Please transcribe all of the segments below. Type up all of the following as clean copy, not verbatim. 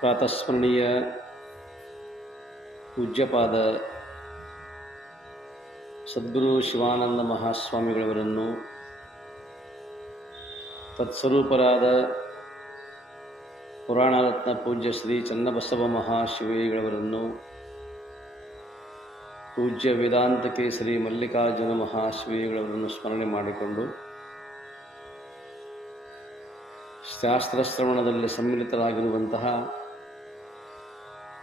ಪ್ರಾತಸ್ಮರಣೀಯ ಪೂಜ್ಯಪಾದ ಸದ್ಗುರು ಶಿವಾನಂದ ಮಹಾಸ್ವಾಮಿಗಳವರನ್ನು, ತತ್ಸ್ವರೂಪರಾದ ಪುರಾಣರತ್ನ ಪೂಜ್ಯ ಶ್ರೀ ಚನ್ನಬಸವ ಮಹಾಶಿವೈಗಳವರನ್ನು, ಪೂಜ್ಯ ವೇದಾಂತ ಕೇಸರಿ ಮಲ್ಲಿಕಾರ್ಜುನ ಮಹಾಶಿವೈಗಳವರನ್ನು ಸ್ಮರಣೆ ಮಾಡಿಕೊಂಡು ಶಾಸ್ತ್ರಶ್ರವಣದಲ್ಲಿ ಸಮ್ಮಿಲಿತರಾಗಿರುವಂತಹ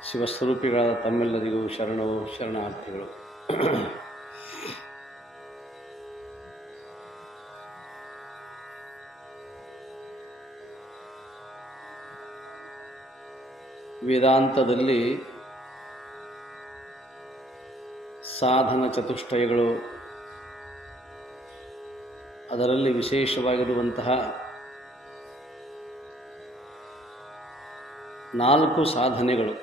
ಶಿವಸ್ವರೂಪಿಗಳಾದ ತಮ್ಮೆಲ್ಲರಿಗೂ ಶರಣವು ಶರಣಾರ್ಥಿಗಳು. ವೇದಾಂತದಲ್ಲಿ ಸಾಧನ ಚತುಷ್ಟಯಗಳು, ಅದರಲ್ಲಿ ವಿಶೇಷವಾಗಿರುವಂತಹ 4 ಸಾಧನೆಗಳು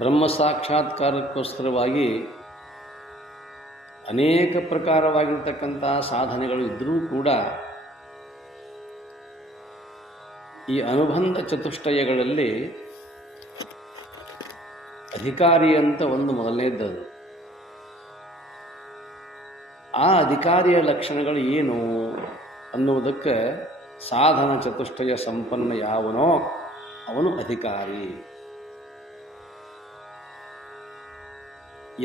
ಬ್ರಹ್ಮ ಸಾಕ್ಷಾತ್ಕಾರಕ್ಕೋಸ್ಕರವಾಗಿ ಅನೇಕ ಪ್ರಕಾರವಾಗಿರ್ತಕ್ಕಂತಹ ಸಾಧನೆಗಳು ಇದ್ದರೂ ಕೂಡ ಈ ಅನುಬಂಧ ಚತುಷ್ಟಯಗಳಲ್ಲಿ ಅಧಿಕಾರಿ ಅಂತ ಒಂದು ಮೊದಲನೇದ್ದದು. ಆ ಅಧಿಕಾರಿಯ ಲಕ್ಷಣಗಳು ಏನು ಅನ್ನುವುದಕ್ಕೆ ಸಾಧನ ಚತುಷ್ಟಯ ಸಂಪನ್ನ ಯಾವನೋ ಅವನು ಅಧಿಕಾರಿ.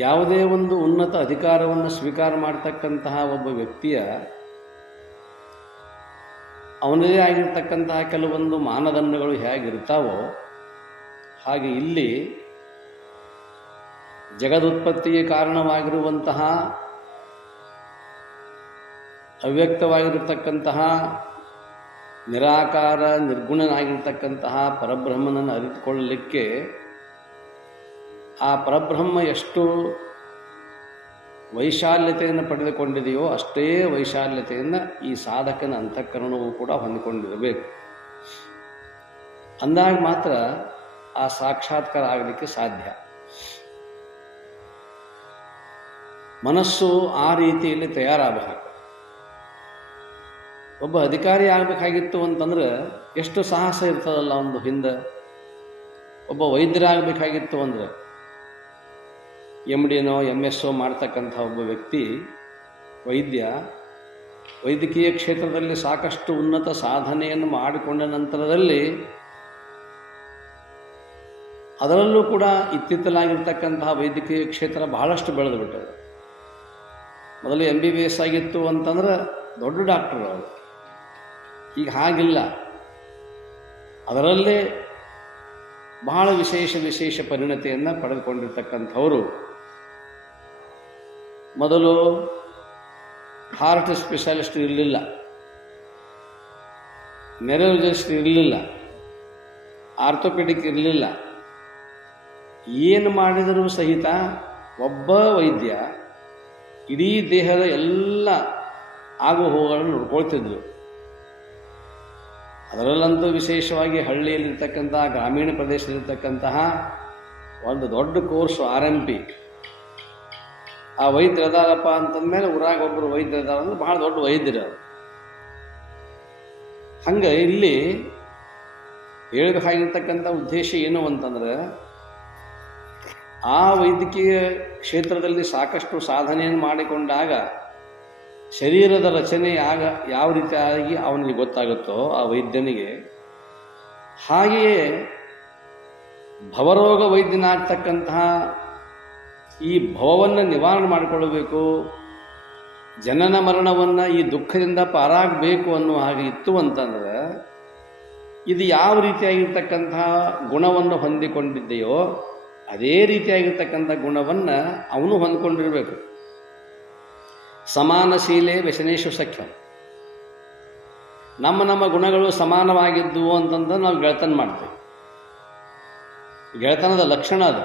ಯಾವುದೇ ಒಂದು ಉನ್ನತ ಅಧಿಕಾರವನ್ನು ಸ್ವೀಕಾರ ಮಾಡತಕ್ಕಂತಹ ಒಬ್ಬ ವ್ಯಕ್ತಿಯ ಅವನದೇ ಆಗಿರ್ತಕ್ಕಂತಹ ಕೆಲವೊಂದು ಮಾನದಂಡಗಳು ಹೇಗಿರ್ತಾವೋ ಹಾಗೆ ಇಲ್ಲಿ ಜಗದುತ್ಪತ್ತಿಗೆ ಕಾರಣವಾಗಿರುವಂತಹ ಅವ್ಯಕ್ತವಾಗಿರತಕ್ಕಂತಹ ನಿರಾಕಾರ ನಿರ್ಗುಣನಾಗಿರ್ತಕ್ಕಂತಹ ಪರಬ್ರಹ್ಮನನ್ನು ಅರಿತುಕೊಳ್ಳಲಿಕ್ಕೆ ಆ ಪರಬ್ರಹ್ಮ ಎಷ್ಟು ವೈಶಾಲ್ಯತೆಯನ್ನು ಪಡೆದುಕೊಂಡಿದೆಯೋ ಅಷ್ಟೇ ವೈಶಾಲ್ಯತೆಯನ್ನು ಈ ಸಾಧಕನ ಅಂತಃಕರಣವು ಕೂಡ ಹೊಂದಿಕೊಂಡಿರಬೇಕು. ಅಂದಾಗ ಮಾತ್ರ ಆ ಸಾಕ್ಷಾತ್ಕಾರ ಆಗಲಿಕ್ಕೆ ಸಾಧ್ಯ. ಮನಸ್ಸು ಆ ರೀತಿಯಲ್ಲಿ ತಯಾರಾಗಬೇಕು. ಒಬ್ಬ ಅಧಿಕಾರಿ ಆಗಬೇಕಾಗಿತ್ತು ಅಂತಂದ್ರೆ ಎಷ್ಟು ಸಾಹಸ ಇರ್ತದಲ್ಲ ಒಂದು ಹಿಂದೆ. ಒಬ್ಬ ವೈದ್ಯರಾಗಬೇಕಾಗಿತ್ತು ಅಂದರೆ MD-ನೋ MS-ಓ ಮಾಡ್ತಕ್ಕಂಥ ಒಬ್ಬ ವ್ಯಕ್ತಿ ವೈದ್ಯಕೀಯ ಕ್ಷೇತ್ರದಲ್ಲಿ ಸಾಕಷ್ಟು ಉನ್ನತ ಸಾಧನೆಯನ್ನು ಮಾಡಿಕೊಂಡ ನಂತರದಲ್ಲಿ ಅದರಲ್ಲೂ ಕೂಡ ಇತ್ತಿತ್ತಲಾಗಿರ್ತಕ್ಕಂತಹ ವೈದ್ಯಕೀಯ ಕ್ಷೇತ್ರ ಬಹಳಷ್ಟು ಬೆಳೆದು ಬಿಟ್ಟது. ಮೊದಲು MBBS ಆಗಿತ್ತು ಅಂತಂದ್ರೆ ದೊಡ್ಡ ಡಾಕ್ಟರ್ ಅವರು. ಈಗ ಹಾಗಿಲ್ಲ. ಅದರಲ್ಲೇ ಬಹಳ ವಿಶೇಷ ಪರಿಣತಿಯನ್ನು ಪಡೆದುಕೊಂಡಿರ್ತಕ್ಕಂಥವರು. ಮೊದಲು ಹಾರ್ಟ್ ಸ್ಪೆಷಲಿಸ್ಟ್ ಇರಲಿಲ್ಲ, ನ್ಯೂರಾಲಜಿಸ್ಟ್ ಇರಲಿಲ್ಲ, ಆರ್ಥೋಪೆಡಿಕ್ ಇರಲಿಲ್ಲ. ಏನು ಮಾಡಿದರೂ ಸಹಿತ ಒಬ್ಬ ವೈದ್ಯ ಇಡೀ ದೇಹದ ಎಲ್ಲ ಆಗು ಹೋಗುಗಳನ್ನು ನೋಡ್ಕೊಳ್ತಿದ್ರು. ಅದರಲ್ಲಂತೂ ವಿಶೇಷವಾಗಿ ಹಳ್ಳಿಯಲ್ಲಿರ್ತಕ್ಕಂತಹ ಗ್ರಾಮೀಣ ಪ್ರದೇಶದಲ್ಲಿರ್ತಕ್ಕಂತಹ ಒಂದು ದೊಡ್ಡ ಕೋರ್ಸು RMP. ಆ ವೈದ್ಯರದಾರಪ್ಪ ಅಂತಂದಮೇಲೆ ಊರಾಗ ಒಬ್ಬರು ವೈದ್ಯರದಾರ ಅಂದ್ರೆ ಬಹಳ ದೊಡ್ಡ ವೈದ್ಯರು. ಹಂಗೆ ಇಲ್ಲಿ ಹೇಳಬೇಕಾಗಿರ್ತಕ್ಕಂಥ ಉದ್ದೇಶ ಏನು ಅಂತಂದ್ರೆ, ಆ ವೈದ್ಯಕೀಯ ಕ್ಷೇತ್ರದಲ್ಲಿ ಸಾಕಷ್ಟು ಸಾಧನೆಯನ್ನು ಮಾಡಿಕೊಂಡಾಗ ಶರೀರದ ರಚನೆ ಯಾವ ರೀತಿಯಾಗಿ ಅವನಿಗೆ ಗೊತ್ತಾಗುತ್ತೋ ಆ ವೈದ್ಯನಿಗೆ, ಹಾಗೆಯೇ ಭವರೋಗ ವೈದ್ಯನಾಗ್ತಕ್ಕಂತಹ ಈ ಭವವನ್ನು ನಿವಾರಣೆ ಮಾಡಿಕೊಳ್ಳಬೇಕು, ಜನನ ಮರಣವನ್ನು ಈ ದುಃಖದಿಂದ ಪಾರಾಗಬೇಕು ಅನ್ನೋ ಹಾಗೆ ಇತ್ತು ಅಂತಂದ್ರೆ, ಇದು ಯಾವ ರೀತಿಯಾಗಿರ್ತಕ್ಕಂತಹ ಗುಣವನ್ನು ಹೊಂದಿಕೊಂಡಿದೆಯೋ ಅದೇ ರೀತಿಯಾಗಿರ್ತಕ್ಕಂಥ ಗುಣವನ್ನು ಅವನು ಹೊಂದ್ಕೊಂಡಿರಬೇಕು. ಸಮಾನಶೀಲೆ ವ್ಯಸನೇಶು ಸಖ್ಯಂ. ನಮ್ಮ ಗುಣಗಳು ಸಮಾನವಾಗಿದ್ದವು ಅಂತಂದ್ರೆ ನಾವು ಗೆಳೆತನ ಮಾಡ್ತೇವೆ. ಗೆಳೆತನದ ಲಕ್ಷಣ ಅದು.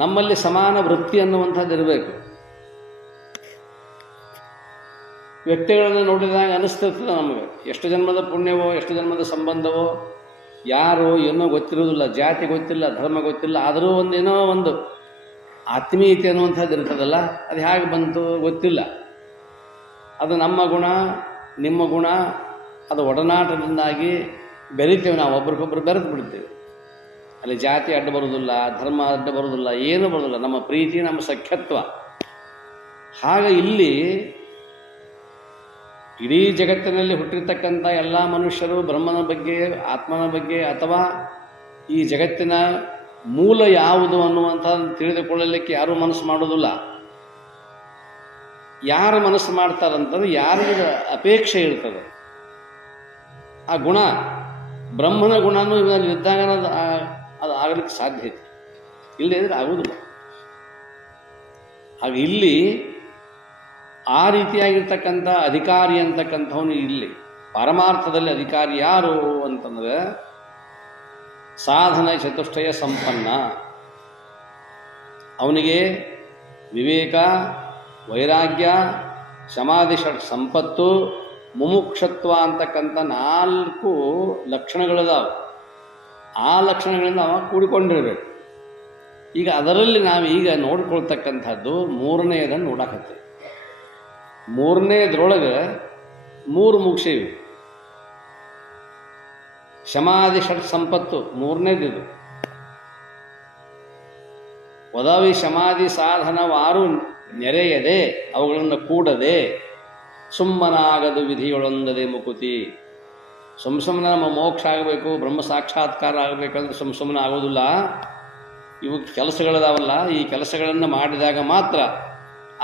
ನಮ್ಮಲ್ಲಿ ಸಮಾನ ವೃತ್ತಿ ಅನ್ನುವಂಥದ್ದು ಇರಬೇಕು. ವ್ಯಕ್ತಿಗಳನ್ನು ನೋಡಿದಾಗ ಅನಿಸ್ತಿರ್ತದೆ ನಮಗೆ, ಎಷ್ಟು ಜನ್ಮದ ಪುಣ್ಯವೋ ಎಷ್ಟು ಜನ್ಮದ ಸಂಬಂಧವೋ, ಯಾರೋ ಏನೋ ಗೊತ್ತಿರೋದಿಲ್ಲ, ಜಾತಿ ಗೊತ್ತಿಲ್ಲ, ಧರ್ಮ ಗೊತ್ತಿಲ್ಲ, ಆದರೂ ಒಂದೇನೋ ಒಂದು ಆತ್ಮೀಯತೆ ಅನ್ನುವಂಥದ್ದು ಇರ್ತದಲ್ಲ, ಅದು ಹೇಗೆ ಬಂತು ಗೊತ್ತಿಲ್ಲ. ಅದು ನಮ್ಮ ಗುಣ ನಿಮ್ಮ ಗುಣ, ಅದು ಒಡನಾಟದಿಂದಾಗಿ ಬೆರಿತೇವೆ, ನಾವು ಒಬ್ರಿಗೊಬ್ರು ಬೆರೆತು ಬಿಡ್ತೇವೆ. ಅಲ್ಲಿ ಜಾತಿ ಅಡ್ಡ ಬರೋದಿಲ್ಲ, ಧರ್ಮ ಅಡ್ಡ ಬರೋದಿಲ್ಲ, ಏನೂ ಬರೋದಿಲ್ಲ. ನಮ್ಮ ಪ್ರೀತಿ, ನಮ್ಮ ಸಖ್ಯತ್ವ. ಹಾಗೆ ಇಲ್ಲಿ ಇಡೀ ಜಗತ್ತಿನಲ್ಲಿ ಹುಟ್ಟಿರ್ತಕ್ಕಂಥ ಎಲ್ಲ ಮನುಷ್ಯರು ಬ್ರಹ್ಮನ ಬಗ್ಗೆ, ಆತ್ಮನ ಬಗ್ಗೆ, ಅಥವಾ ಈ ಜಗತ್ತಿನ ಮೂಲ ಯಾವುದು ಅನ್ನುವಂಥ ತಿಳಿದುಕೊಳ್ಳಲಿಕ್ಕೆ ಯಾರೂ ಮನಸ್ಸು ಮಾಡೋದಿಲ್ಲ. ಯಾರು ಮನಸ್ಸು ಮಾಡ್ತಾರಂತಂದ್ರೆ ಯಾರಿಗೆ ಅಪೇಕ್ಷೆ ಇರ್ತದೆ. ಆ ಗುಣ, ಬ್ರಹ್ಮನ ಗುಣನೂ ಇವನಲ್ಲಿ ಇದ್ದಾಗ ಅದು ಆಗಲಿಕ್ಕೆ ಸಾಧ್ಯ ಇದೆ, ಇಲ್ಲದೇ ಇದ್ರೆ ಆಗುವುದಿಲ್ಲ. ಹಾಗೆ ಇಲ್ಲಿ ಆ ರೀತಿಯಾಗಿರ್ತಕ್ಕಂಥ ಅಧಿಕಾರಿ ಅಂತಕ್ಕಂಥವನು ಇಲ್ಲಿ ಪರಮಾರ್ಥದಲ್ಲಿ ಅಧಿಕಾರಿ ಯಾರು ಅಂತಂದ್ರೆ ಸಾಧನ ಚತುಷ್ಟಯ ಸಂಪನ್ನ. ಅವನಿಗೆ ವಿವೇಕ, ವೈರಾಗ್ಯ, ಸಮಾಧಿ ಸಂಪತ್ತು, ಮುಮುಕ್ಷತ್ವ ಅಂತಕ್ಕಂಥ 4 ಲಕ್ಷಣಗಳಿದಾವೆ. ಆ ಲಕ್ಷಣಗಳಿಂದ ಅವ ಕೂಡಿಕೊಂಡಿರಬೇಕು. ಈಗ ಅದರಲ್ಲಿ ನಾವು ಈಗ ನೋಡ್ಕೊಳ್ತಕ್ಕಂಥದ್ದು 3ನೇದನ್ನು ನೋಡಕತ್ತೀವಿ. 3ನೇದ್ರೊಳಗೆ 3 ಮುಗಿಸೇವಿ. ಸಮಾಧಿ ಸಂಪತ್ತು 3ನೇದಿದು. ಒದವಿ ಸಮಾಧಿ ಸಾಧನವಾರು ನೆರೆಯದೆ, ಅವುಗಳನ್ನು ಕೂಡದೆ, ಸುಮ್ಮನಾಗದು ವಿಧಿಯೊಳೊಂದದೆ ಮುಕುತಿ. ಸುಮ್ಮನೆ ನಮ್ಮ ಮೋಕ್ಷ ಆಗಬೇಕು, ಬ್ರಹ್ಮ ಸಾಕ್ಷಾತ್ಕಾರ ಆಗಬೇಕಂದ್ರೆ ಸುಮ್ಮನೆ ಆಗೋದಿಲ್ಲ. ಇವು ಕೆಲಸಗಳದಾವಲ್ಲ, ಈ ಕೆಲಸಗಳನ್ನು ಮಾಡಿದಾಗ ಮಾತ್ರ,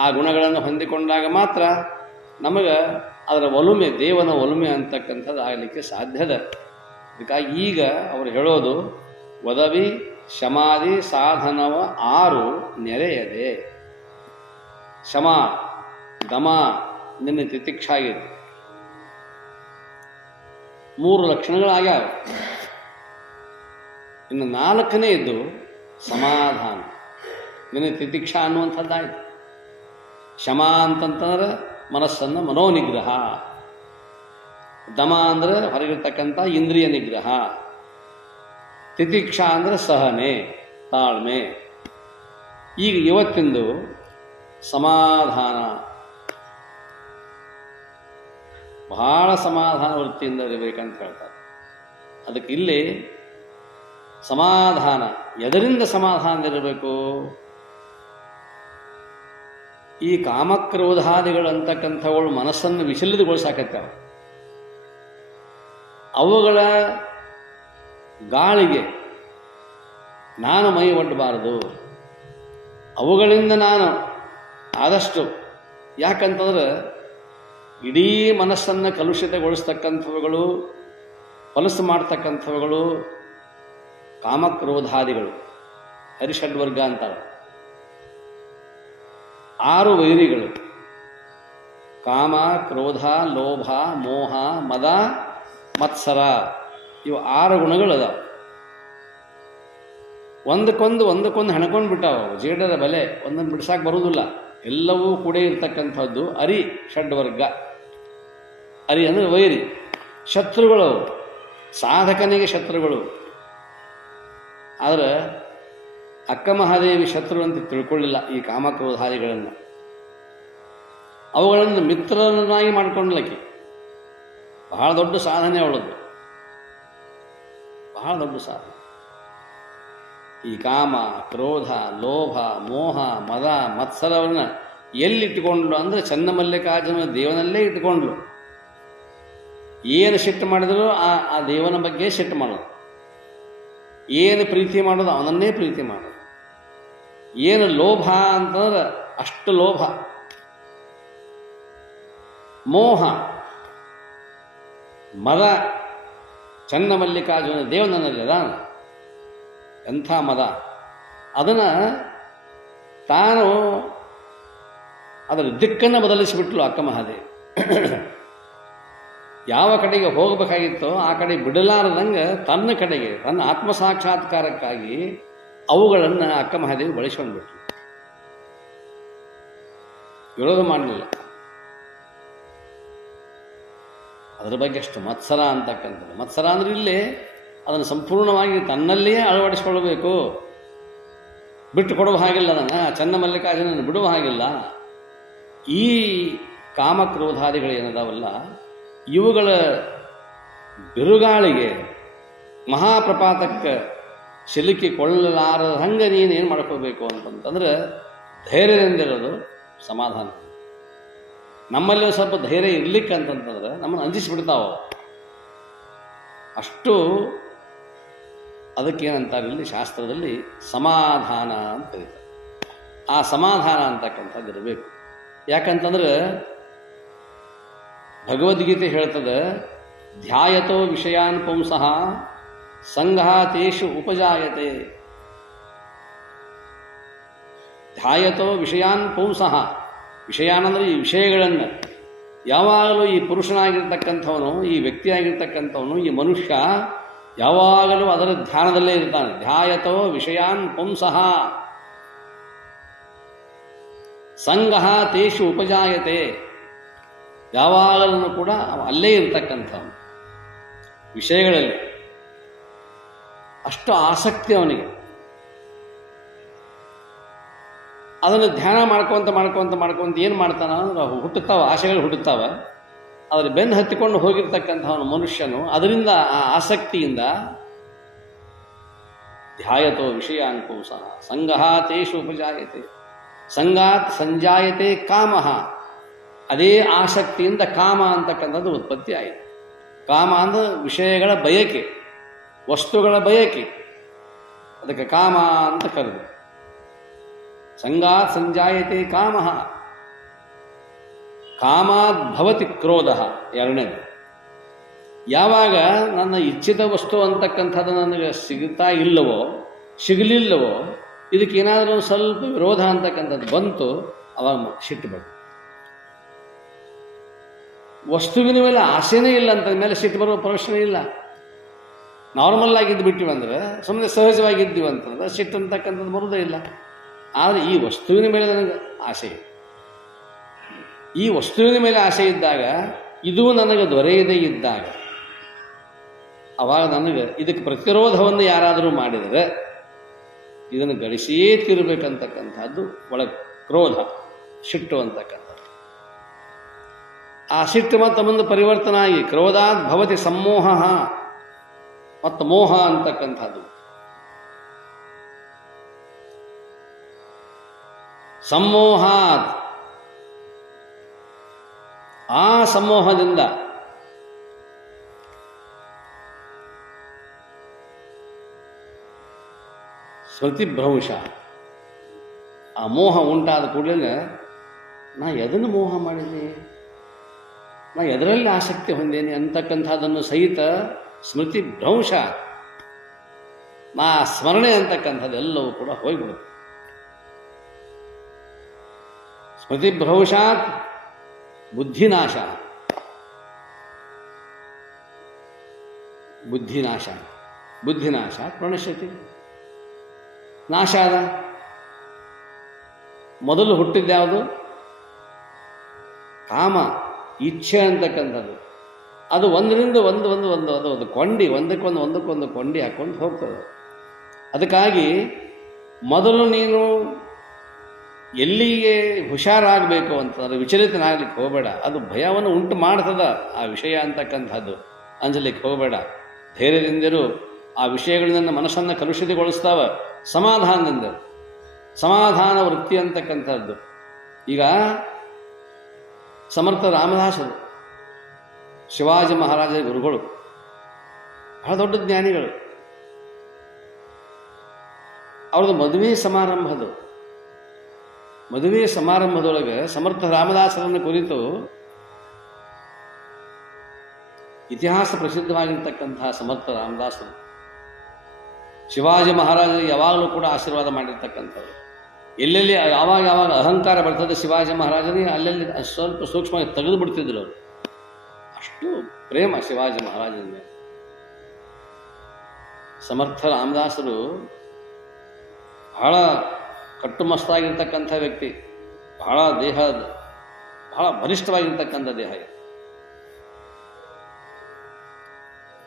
ಆ ಗುಣಗಳನ್ನು ಹೊಂದಿಕೊಂಡಾಗ ಮಾತ್ರ ನಮಗೆ ಅದರ ಒಲುಮೆ, ದೇವನ ಒಲುಮೆ ಅಂತಕ್ಕಂಥದ್ದು ಆಗಲಿಕ್ಕೆ ಸಾಧ್ಯದ. ಅದಕ್ಕಾಗಿ ಈಗ ಅವರು ಹೇಳೋದು ಒದವಿ ಸಮಾಧಿ ಸಾಧನವ 6 ನೆರೆಯದೆ. ಶಮ, ದಮ, ನಿನ್ನ ತಿತಿಕ್ಷ ಆಗಿದೆ. 3 ಲಕ್ಷಣಗಳಾಗ್ಯಾವ. ಇನ್ನು 4ನೇದ್ದು ಸಮಾಧಾನ, ನಿನ್ನ ತಿತಿಕ್ಷ ಅನ್ನುವಂಥದ್ದಾಯಿತು. ಶಮ ಅಂತಂತಂದ್ರೆ ಮನಸ್ಸನ್ನು ಮನೋನಿಗ್ರಹ, ದಮ ಅಂದರೆ ಹೊರಗಿರ್ತಕ್ಕಂಥ ಇಂದ್ರಿಯ ನಿಗ್ರಹ, ತಿತಿಕ್ಷ ಅಂದರೆ ಸಹನೆ, ತಾಳ್ಮೆ. ಈಗ ಇವತ್ತಿಂದು ಸಮಾಧಾನ, ಬಹಳ ಸಮಾಧಾನ ವೃತ್ತಿಯಿಂದ ಇರಬೇಕಂತ ಹೇಳ್ತಾರೆ. ಅದಕ್ಕೆ ಇಲ್ಲಿ ಸಮಾಧಾನ, ಎದರಿಂದ ಸಮಾಧಾನದಿರಬೇಕು? ಈ ಕಾಮಕ್ರೋಧಾದಿಗಳು ಅಂತಕ್ಕಂಥವುಗಳು ಮನಸ್ಸನ್ನು ವಿಚಲಿತಗೊಳಿಸಾಕತ್ತಾವ. ಅವುಗಳ ಗಾಳಿಗೆ ನಾನು ಮೈ ಒಡ್ಡಬಾರದು. ಅವುಗಳಿಂದ ನಾನು ಆದಷ್ಟು, ಯಾಕಂತಂದ್ರೆ ಇಡೀ ಮನಸ್ಸನ್ನು ಕಲುಷಿತಗೊಳಿಸ್ತಕ್ಕಂಥವುಗಳು, ಹೊಲಸು ಮಾಡ್ತಕ್ಕಂಥವುಗಳು ಕಾಮಕ್ರೋಧಾದಿಗಳು, ಹರಿಷಡ್ವರ್ಗ ಅಂತಾರೆ. 6 ವೈರಿಗಳು: ಕಾಮ, ಕ್ರೋಧ, ಲೋಭ, ಮೋಹ, ಮದ, ಮತ್ಸರ. ಇವು 6 ಗುಣಗಳು ಅದಾವ. ಒಂದಕ್ಕೊಂದು ಹೆಣ್ಕೊಂಡು ಬಿಟ್ಟಾವ. ಜೇಡರ ಬಲೆ ಒಂದನ್ನು ಬಿಡ್ಸಾಕ್ ಬರುವುದಿಲ್ಲ. ಎಲ್ಲವೂ ಕೂಡ ಇರ್ತಕ್ಕಂಥದ್ದು ಅರಿ ಷಡ್ವರ್ಗ. ಅರಿ ಅಂದರೆ ವೈರಿ, ಶತ್ರುಗಳು, ಸಾಧಕನಿಗೆ ಶತ್ರುಗಳು. ಆದರೆ ಅಕ್ಕ ಮಹಾದೇವಿ ಶತ್ರು ಅಂತ ತಿಳ್ಕೊಳ್ಳಿಲ್ಲ ಈ ಕಾಮಕ್ರೋಧಾದಿಗಳನ್ನು. ಅವುಗಳನ್ನು ಮಿತ್ರರನ್ನಾಗಿ ಮಾಡಿಕೊಂಡ್ಲಕ್ಕೆ ಬಹಳ ದೊಡ್ಡ ಸಾಧನೆ ಅವಳದ್ದು, ಬಹಳ ದೊಡ್ಡ ಸಾಧನೆ. ಈ ಕಾಮ, ಕ್ರೋಧ, ಲೋಭ, ಮೋಹ, ಮದ, ಮತ್ಸರವನ್ನು ಎಲ್ಲಿಟ್ಟುಕೊಂಡ್ಲು ಅಂದರೆ ಚನ್ನಮಲ್ಲಿಕಾರ್ಜುನ ದೇವನಲ್ಲೇ ಇಟ್ಟುಕೊಂಡ್ಲು. ಏನು ಸಿಟ್ಟು ಮಾಡಿದ್ರು ಆ ದೇವನ ಬಗ್ಗೆ ಸಿಟ್ಟು ಮಾಡೋದು, ಏನು ಪ್ರೀತಿ ಮಾಡೋದು ಅವನನ್ನೇ ಪ್ರೀತಿ ಮಾಡೋದು. ಏನು ಲೋಭ ಅಂತಂದ್ರೆ ಅಷ್ಟು ಲೋಭ. ಮೋಹ, ಮದ, ಚನ್ನಮಲ್ಲಿಕಾರ್ಜುನ ದೇವನನ್ನಲ್ಲಿ ಅದಾನ, ಎಂಥ ಮದ. ಅದನ್ನು ತಾನು ಅದರ ದಿಕ್ಕನ್ನು ಬದಲಿಸಿಬಿಟ್ಲು ಅಕ್ಕ ಮಹಾದೇವಿ. ಯಾವ ಕಡೆಗೆ ಹೋಗಬೇಕಾಗಿತ್ತೋ ಆ ಕಡೆ ಬಿಡಲಾರದಂಗೆ ತನ್ನ ಕಡೆಗೆ, ತನ್ನ ಆತ್ಮಸಾಕ್ಷಾತ್ಕಾರಕ್ಕಾಗಿ ಅವುಗಳನ್ನು ಅಕ್ಕ ಮಹಾದೇವಿ ಬಳಸ್ಕೊಂಡ್ಬಿಟ್ರು. ವಿರೋಧ ಮಾಡಲಿಲ್ಲ. ಅದರ ಬಗ್ಗೆ ಅಷ್ಟು ಮತ್ಸರ ಅಂತಕ್ಕಂಥದ್ದು. ಮತ್ಸರ ಅಂದ್ರೆ ಇಲ್ಲಿ ಅದನ್ನು ಸಂಪೂರ್ಣವಾಗಿ ತನ್ನಲ್ಲಿಯೇ ಅಳವಡಿಸ್ಕೊಳ್ಬೇಕು. ಬಿಟ್ಟು ಕೊಡುವ ಹಾಗಿಲ್ಲ, ಅದನ್ನು ಚನ್ನಮಲ್ಲಿಕಾರ್ಜುನನ್ನು ಬಿಡುವ ಹಾಗಿಲ್ಲ. ಈ ಕಾಮಕ್ರೋಧಾದಿಗಳು ಏನದಾವಲ್ಲ, ಇವುಗಳ ಬಿರುಗಾಳಿಗೆ ಮಹಾಪ್ರಪಾತಕ್ಕೆ ಸಿಲುಕಿಕೊಳ್ಳಲಾರದ ಹಂಗೆ ನೀನು ಏನು ಮಾಡ್ಕೋಬೇಕು ಅಂತಂತಂದ್ರೆ ಧೈರ್ಯದಿಂದಿರೋದು ಸಮಾಧಾನ. ನಮ್ಮಲ್ಲಿ ಸ್ವಲ್ಪ ಧೈರ್ಯ ಇರ್ಲಿಕ್ಕೆ ಅಂತಂತಂದ್ರೆ ನಮ್ಮನ್ನು ಅಂಜಿಸ್ಬಿಡ್ತಾವ ಅಷ್ಟು. ಅದಕ್ಕೇನಂತಾರೆ ಇಲ್ಲಿ ಶಾಸ್ತ್ರದಲ್ಲಿ ಸಮಾಧಾನ ಅಂತ ಕರೀತಾರೆ. ಆ ಸಮಾಧಾನ ಅಂತಕ್ಕಂಥದ್ದು ಇರಬೇಕು. ಯಾಕಂತಂದ್ರೆ ಭಗವದ್ಗೀತೆ ಹೇಳ್ತದೆ, ಧ್ಯಾಯತೋ ವಿಷಯಾನ್ ಪುಂಸಃ ಸಂಘಾತೇಷು ಉಪಜಾಯತೆ. ಧ್ಯಾಯತೋ ವಿಷಯಾನ್ ಪುಂಸಃ, ವಿಷಯಾನಂದ್ರೆ ಈ ವಿಷಯಗಳನ್ನು ಯಾವಾಗಲೂ ಈ ಪುರುಷನಾಗಿರ್ತಕ್ಕಂಥವನು, ಈ ವ್ಯಕ್ತಿಯಾಗಿರ್ತಕ್ಕಂಥವನು, ಈ ಮನುಷ್ಯ ಯಾವಾಗಲೂ ಅದರ ಧ್ಯಾನದಲ್ಲೇ ಇರ್ತಾನೆ. ಧ್ಯಾಯತೋ ವಿಷಯಾನ್ ಪುಂಸಃ ಸಂಗಃ ತೇಷು ಉಪಜಾಯತೆ. ಯಾವಾಗಲೂ ಕೂಡ ಅಲ್ಲೇ ಇರ್ತಕ್ಕಂಥವನು ವಿಷಯಗಳಲ್ಲಿ. ಅಷ್ಟು ಆಸಕ್ತಿ ಅವನಿಗೆ. ಅದನ್ನು ಧ್ಯಾನ ಮಾಡ್ಕೊಂತ ಏನು ಮಾಡ್ತಾನ ಅಂದ್ರೆ ಹುಟ್ಟುತ್ತಾವ, ಆಸೆಗಳು ಹುಟ್ಟುತ್ತಾವ. ಅದರ ಬೆನ್ನು ಹತ್ತಿಕೊಂಡು ಹೋಗಿರ್ತಕ್ಕಂಥವನು ಮನುಷ್ಯನು ಅದರಿಂದ ಆ ಆಸಕ್ತಿಯಿಂದ ಧ್ಯಾಯತೋ ವಿಷಯಾನ್ ಪುಂಸಃ ಸಂಗಃ ತೇಷು ಉಪಜಾಯತೆ. ಸಂಗಾತ್ ಸಂಜಾಯತೆ ಕಾಮಃ. ಅದೇ ಆಸಕ್ತಿಯಿಂದ ಕಾಮ ಅಂತಕ್ಕಂಥದ್ದು ಉತ್ಪತ್ತಿ ಆಯಿತು. ಕಾಮ ಅಂದ್ರೆ ವಿಷಯಗಳ ಬಯಕೆ, ವಸ್ತುಗಳ ಬಯಕೆ, ಅದಕ್ಕೆ ಕಾಮ ಅಂತ ಕರೆದು. ಸಂಗಾತ್ ಸಂಜಾಯತೆ ಕಾಮಃ, ಕಾಮಾದ್ ಭವತಿ ಕ್ರೋಧ. ಎರಡನೇದು, ಯಾವಾಗ ನನ್ನ ಇಚ್ಛಿತ ವಸ್ತು ಅಂತಕ್ಕಂಥದ್ದು ನನಗೆ ಸಿಗ್ತಾ ಇಲ್ಲವೋ, ಸಿಗಲಿಲ್ಲವೋ, ಇದಕ್ಕೇನಾದರೂ ಸ್ವಲ್ಪ ವಿರೋಧ ಅಂತಕ್ಕಂಥದ್ದು ಬಂತು, ಅವಾಗ ಸಿಟ್ಟು ಬರ್ತದೆ. ವಸ್ತುವಿನ ಮೇಲೆ ಆಸೆನೇ ಇಲ್ಲ ಅಂತಂದ ಮೇಲೆ ಸಿಟ್ಟು ಬರುವ ಪ್ರಶ್ನೆ ಇಲ್ಲ. ನಾರ್ಮಲ್ ಆಗಿದ್ದು ಬಿಟ್ಟಿವಂದ್ರೆ, ಸುಮ್ಮನೆ ಸಹಜವಾಗಿದ್ದೀವಿ ಅಂತಂದ್ರೆ ಸಿಟ್ಟು ಅಂತಕ್ಕಂಥದ್ದು ಬರೋದೇ ಇಲ್ಲ. ಆದರೆ ಈ ವಸ್ತುವಿನ ಮೇಲೆ ನನಗೆ ಆಸೆ ಇದೆ. ಈ ವಸ್ತುವಿನ ಮೇಲೆ ಆಸೆ ಇದ್ದಾಗ, ಇದು ನನಗೆ ದೊರೆಯದೇ ಇದ್ದಾಗ, ಅವಾಗ ನನಗೆ ಇದಕ್ಕೆ ಪ್ರತಿರೋಧವನ್ನು ಯಾರಾದರೂ ಮಾಡಿದರೆ ಇದನ್ನು ಗಳಿಸಿಯೇ ತೀರಬೇಕಂತಕ್ಕಂಥದ್ದು ಒಳಗೆ ಕ್ರೋಧ, ಸಿಟ್ಟು ಅಂತಕ್ಕಂಥದ್ದು. ಆ ಸಿಟ್ಟು ಮತ್ತು ಮುಂದೆ ಪರಿವರ್ತನೆ ಆಗಿ ಕ್ರೋಧಾತ್ ಭವತಿ ಸಮ್ಮೋಹ ಮತ್ತು ಮೋಹ ಅಂತಕ್ಕಂಥದ್ದು. ಸಮ್ಮೋಹಾತ್, ಆ ಸಮೂಹದಿಂದ ಸ್ಮೃತಿಭ್ರಂಶ, ಆ ಮೋಹ ಉಂಟಾದ ಕೂಡಲೇ ನಾ ಎದನ್ನು ಮೋಹ ಮಾಡಿದೆ, ನಾ ಎದರಲ್ಲಿ ಆಸಕ್ತಿ ಹೊಂದೇನೆ ಅಂತಕ್ಕಂಥದ್ದನ್ನು ಸಹಿತ ಸ್ಮೃತಿಭ್ರಂಶ, ನಾ ಸ್ಮರಣೆ ಅಂತಕ್ಕಂಥದ್ದೆಲ್ಲವೂ ಕೂಡ ಹೋಗ್ಬಿಡುತ್ತೆ. ಸ್ಮೃತಿಭ್ರಂಶಾತ್ ಬುದ್ಧಿನಾಶ, ಬುದ್ಧಿನಾಶ ಪ್ರಣಶ್ಯತಿ. ನಾಶ ಅದ. ಮೊದಲು ಹುಟ್ಟಿದ್ಯಾವುದು? ಕಾಮ, ಇಚ್ಛೆ ಅಂತಕ್ಕಂಥದ್ದು. ಅದು ಒಂದರಿಂದ ಒಂದು ಕೊಂಡಿ, ಒಂದಕ್ಕೊಂದು ಕೊಂಡಿ ಹಾಕೊಂಡು ಹೋಗ್ತದೆ. ಅದಕ್ಕಾಗಿ ಮೊದಲು ನೀನು ಎಲ್ಲಿಗೆ ಹುಷಾರಾಗಬೇಕು ಅಂತಂದ್ರೆ ವಿಚಲಿತನಾಗ್ಲಿಕ್ಕೆ ಹೋಗಬೇಡ. ಅದು ಭಯವನ್ನು ಉಂಟು ಮಾಡ್ತದ ಆ ವಿಷಯ ಅಂತಕ್ಕಂಥದ್ದು. ಅಂಜಲಿಕ್ಕೆ ಹೋಗಬೇಡ, ಧೈರ್ಯದಿಂದಿರು. ಆ ವಿಷಯಗಳಿಂದ ಮನಸ್ಸನ್ನು ಕಲುಷಿತಗೊಳಿಸ್ತಾವ. ಸಮಾಧಾನದಿಂದ, ಸಮಾಧಾನ ವೃತ್ತಿ ಅಂತಕ್ಕಂಥದ್ದು. ಈಗ ಸಮರ್ಥ ರಾಮದಾಸರು, ಶಿವಾಜಿ ಮಹಾರಾಜರ ಗುರುಗಳು, ಬಹಳ ದೊಡ್ಡ ಜ್ಞಾನಿಗಳು. ಅವ್ರದ್ದು ಮದುವೆ ಸಮಾರಂಭದೊಳಗೆ ಸಮರ್ಥ ರಾಮದಾಸರನ್ನು ಕುರಿತು ಇತಿಹಾಸ ಪ್ರಸಿದ್ಧವಾಗಿರ್ತಕ್ಕಂತಹ ಸಮರ್ಥ ರಾಮದಾಸರು ಶಿವಾಜಿ ಮಹಾರಾಜರಿಗೆ ಯಾವಾಗಲೂ ಕೂಡ ಆಶೀರ್ವಾದ ಮಾಡಿರ್ತಕ್ಕಂಥವ್ರು. ಎಲ್ಲೆಲ್ಲಿ ಯಾವಾಗ ಅಹಂಕಾರ ಬರ್ತದೆ ಶಿವಾಜಿ ಮಹಾರಾಜನಿಗೆ ಅಲ್ಲೆಲ್ಲಿ ಸ್ವಲ್ಪ ಸೂಕ್ಷ್ಮವಾಗಿ ತೆಗೆದು ಬಿಡ್ತಿದ್ರು ಅವರು. ಅಷ್ಟು ಪ್ರೇಮ ಶಿವಾಜಿ ಮಹಾರಾಜನ ಮೇಲೆ. ಸಮರ್ಥ ರಾಮದಾಸರು ಬಹಳ ಕಟ್ಟುಮಸ್ತಾಗಿರ್ತಕ್ಕಂಥ ವ್ಯಕ್ತಿ, ಬಹಳ ಬಲಿಷ್ಠವಾಗಿರ್ತಕ್ಕಂಥ ದೇಹ.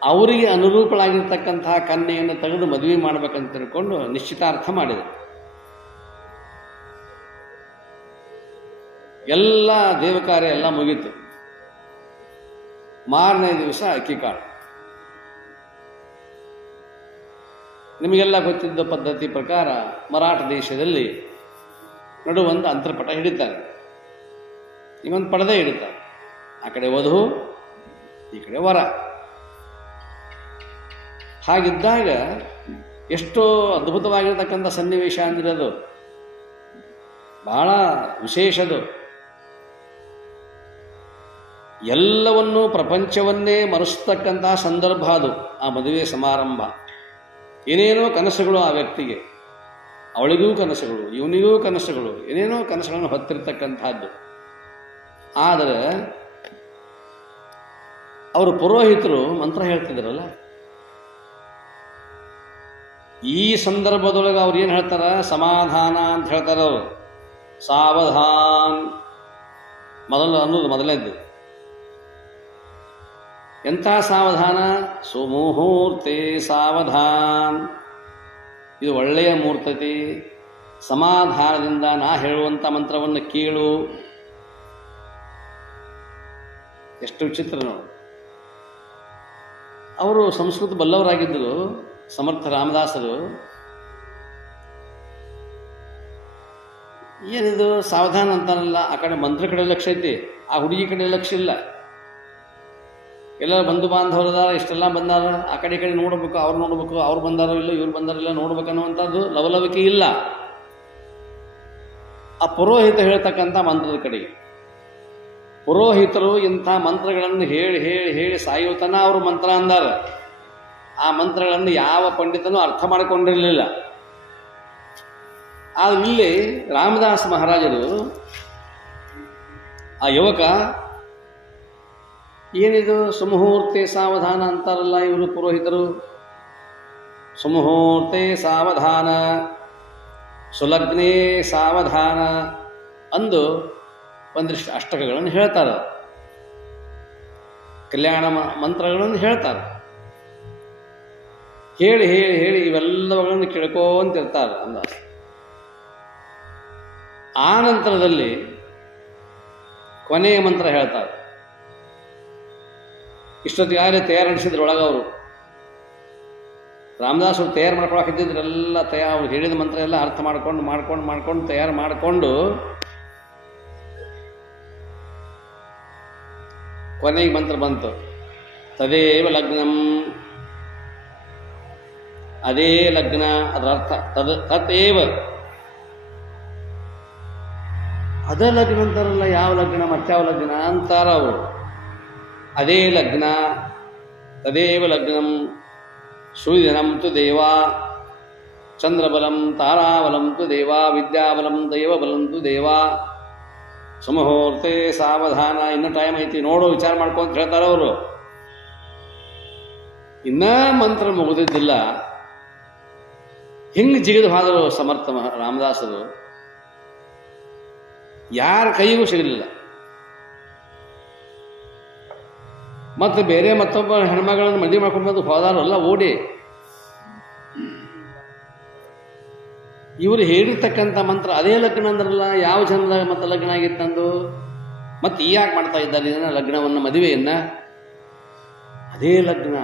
ಅವರಿಗೆ ಅನುರೂಪಳಾಗಿರ್ತಕ್ಕಂತಹ ಕನ್ಯೆಯನ್ನು ತೆಗೆದು ಮದುವೆ ಮಾಡಬೇಕಂತ ತಿಳ್ಕೊಂಡು ನಿಶ್ಚಿತಾರ್ಥ ಮಾಡಿದರು. ಎಲ್ಲ ದೇವಕಾರ್ಯ ಎಲ್ಲ ಮುಗೀತು. ಮಾರನೇ ದಿವಸ ಅಕ್ಕಿ ಕಾಳು. ನಿಮಗೆಲ್ಲ ಗೊತ್ತಿದ್ದ ಪದ್ಧತಿ ಪ್ರಕಾರ ಮರಾಠ ದೇಶದಲ್ಲಿ ನಡುವೊಂದು ಅಂತರ್ಪಟ ಹಿಡಿತಾನೆ, ಇನ್ನೊಂದು ಪಡದೆ ಹಿಡಿತಾನೆ. ಆ ಕಡೆ ವಧು, ಈ ಕಡೆ ವರ. ಹಾಗಿದ್ದಾಗ ಎಷ್ಟೋ ಅದ್ಭುತವಾಗಿರ್ತಕ್ಕಂಥ ಸನ್ನಿವೇಶ ಅಂದರೆ ಅದು ಬಹಳ ವಿಶೇಷದು. ಎಲ್ಲವನ್ನೂ ಪ್ರಪಂಚವನ್ನೇ ಮರೆಸ್ತಕ್ಕಂತಹ ಸಂದರ್ಭ ಅದು, ಆ ಮದುವೆ ಸಮಾರಂಭ. ಏನೇನೋ ಕನಸುಗಳು ಆ ವ್ಯಕ್ತಿಗೆ, ಅವಳಿಗೂ ಕನಸುಗಳು, ಇವನಿಗೂ ಕನಸುಗಳು, ಏನೇನೋ ಕನಸುಗಳನ್ನು ಹೊತ್ತಿರ್ತಕ್ಕಂಥದ್ದು. ಆದರೆ ಅವರು ಪುರೋಹಿತರು ಮಂತ್ರ ಹೇಳ್ತಿದ್ರಲ್ಲ, ಈ ಸಂದರ್ಭದೊಳಗೆ ಅವ್ರು ಏನು ಹೇಳ್ತಾರ, ಸಮಾಧಾನ ಅಂತ ಹೇಳ್ತಾರೆ ಅವರು. ಸಾವಧಾನ್ ಅನ್ನೋದು ಮೊದಲನೇದ್ದು. ಎಂಥ ಸಾವಧಾನ? ಸುಮುಹೂರ್ತೆ ಸಾವಧಾನ್. ಇದು ಒಳ್ಳೆಯ ಮುಹೂರ್ತತಿ, ಸಮಾಧಾನದಿಂದ ನಾ ಹೇಳುವಂಥ ಮಂತ್ರವನ್ನು ಕೇಳು. ಎಷ್ಟು ವಿಚಿತ್ರ ನೋಡಿ. ಅವರು ಸಂಸ್ಕೃತ ಬಲ್ಲವರಾಗಿದ್ದರು ಸಮರ್ಥ ರಾಮದಾಸರು. ಏನಿದು ಸಾವಧಾನ ಅಂತಾನಲ್ಲ, ಆ ಕಡೆ ಮಂತ್ರ ಕಡೆ ಲಕ್ಷ್ಯ ಐತಿ, ಆ ಹುಡುಗಿ ಕಡೆ ಲಕ್ಷ್ಯ ಇಲ್ಲ. ಎಲ್ಲ ಬಂಧು ಬಾಂಧವರದಾರ, ಇಷ್ಟೆಲ್ಲ ಬಂದಾರ, ಆ ಕಡೆ ಈ ಕಡೆ ನೋಡ್ಬೇಕು, ಅವ್ರು ನೋಡ್ಬೇಕು, ಅವ್ರು ಬಂದಾರೋ ಇಲ್ಲ, ಇವ್ರು ಬಂದಾರೋ ಇಲ್ಲ ನೋಡ್ಬೇಕನ್ನುವಂಥದ್ದು ಲವಲವಿಕೆ ಇಲ್ಲ. ಆ ಪುರೋಹಿತ ಹೇಳ್ತಕ್ಕಂಥ ಮಂತ್ರದ ಕಡೆಗೆ. ಪುರೋಹಿತರು ಇಂಥ ಮಂತ್ರಗಳನ್ನು ಹೇಳಿ ಹೇಳಿ ಹೇಳಿ ಸಾಯುವತನ ಅವರು ಮಂತ್ರ ಅಂದಾರ. ಆ ಮಂತ್ರಗಳನ್ನು ಯಾವ ಪಂಡಿತನೂ ಅರ್ಥ ಮಾಡಿಕೊಂಡಿರಲಿಲ್ಲ. ಆದರೆ ಇಲ್ಲಿ ರಾಮದಾಸ ಮಹಾರಾಜರು, ಆ ಯುವಕ, ಏನಿದು ಸುಮುಹೂರ್ತೆ ಸಾವಧಾನ ಅಂತಾರಲ್ಲ ಇವರು ಪುರೋಹಿತರು. ಸುಮುಹೂರ್ತೆ ಸಾವಧಾನ, ಸುಲಗ್ನೇ ಸಾವಧಾನ ಅಂದು ಒಂದಿಷ್ಟು ಅಷ್ಟಕಗಳನ್ನು ಹೇಳ್ತಾರೆ, ಕಲ್ಯಾಣ ಮಂತ್ರಗಳನ್ನು ಹೇಳ್ತಾರೆ. ಹೇಳಿ ಹೇಳಿ ಹೇಳಿ ಇವೆಲ್ಲವುಗಳನ್ನು ಕೇಳ್ಕೊಂತಿರ್ತಾರೆ ಅಂದಾಜ. ಆ ನಂತರದಲ್ಲಿ ಕೊನೆಯ ಮಂತ್ರ ಹೇಳ್ತಾರೆ. ಇಷ್ಟೊತ್ತಿಗಾಗಲೇ ತಯಾರು ನಡೆಸಿದ್ರೊಳಗೆ ಅವರು ರಾಮದಾಸರು ತಯಾರು ಮಾಡ್ಕೊಳಕಿದ್ದಿದ್ರೆಲ್ಲ ಅವ್ರು ಹೇಳಿದ ಮಂತ್ರ ಎಲ್ಲ ಅರ್ಥ ಮಾಡ್ಕೊಂಡು ತಯಾರು ಮಾಡಿಕೊಂಡು ಕೊನೆಗೆ ಮಂತ್ರ ಬಂತು. ತದೇವ ಲಗ್ನಂ, ಅದೇ ಲಗ್ನ, ಅದರ ಅರ್ಥ ತದೇವ, ಅದ ಲಗ್ನ ಅಂತಾರಲ್ಲ. ಯಾವ ಲಗ್ನ, ಮತ್ಯಾವ ಲಗ್ನ ಅಂತಾರ ಅವರು. ಅದೇ ಲಗ್ನ, ತದೇವ ಲಗ್ನಂ, ಸೂರ್ಯನಂ ತು ದೇವ, ಚಂದ್ರಬಲಂ ತಾರಾಬಲಂ ತು ದೇವ, ವಿದ್ಯಾಬಲಂ ದೈವಬಲಂ ತು ದೇವ, ಸುಮುಹೂರ್ತೆ ಸಾವಧಾನ. ಇನ್ನೂ ಟೈಮ್ ಐತಿ, ನೋಡು, ವಿಚಾರ ಮಾಡ್ಕೊಂತ ಹೇಳ್ತಾರೆ ಅವರು. ಇನ್ನ ಮಂತ್ರ ಮುಗಿದಿದ್ದಿಲ್ಲ, ಹಿಂಗೆ ಜಿಗಿದು ಹೋದರು ಸಮರ್ಥ ರಾಮದಾಸರು. ಯಾರ ಕೈಗೂ ಸಿಗಲಿಲ್ಲ. ಮತ್ತು ಬೇರೆ ಮತ್ತೊಬ್ಬ ಹೆಣ್ಮಗಳನ್ನು ಮದುವೆ ಮಾಡ್ಕೊಂಡು ಬಂದು ಹೋದಾರಲ್ಲ ಓಡಿ. ಇವರು ಹೇಳಿರ್ತಕ್ಕಂಥ ಮಂತ್ರ ಅದೇ ಲಗ್ನ ಅಂದ್ರಲ್ಲ. ಯಾವ ಜನದಾಗ ಮತ್ತೆ ಲಗ್ನ ಆಗಿತ್ತಂದು, ಮತ್ತೆ ಈ ಯಾಕೆ ಮಾಡ್ತಾ ಇದ್ದಾರೆ ಇದನ್ನ ಲಗ್ನವನ್ನು, ಮದುವೆಯನ್ನ? ಅದೇ ಲಗ್ನ.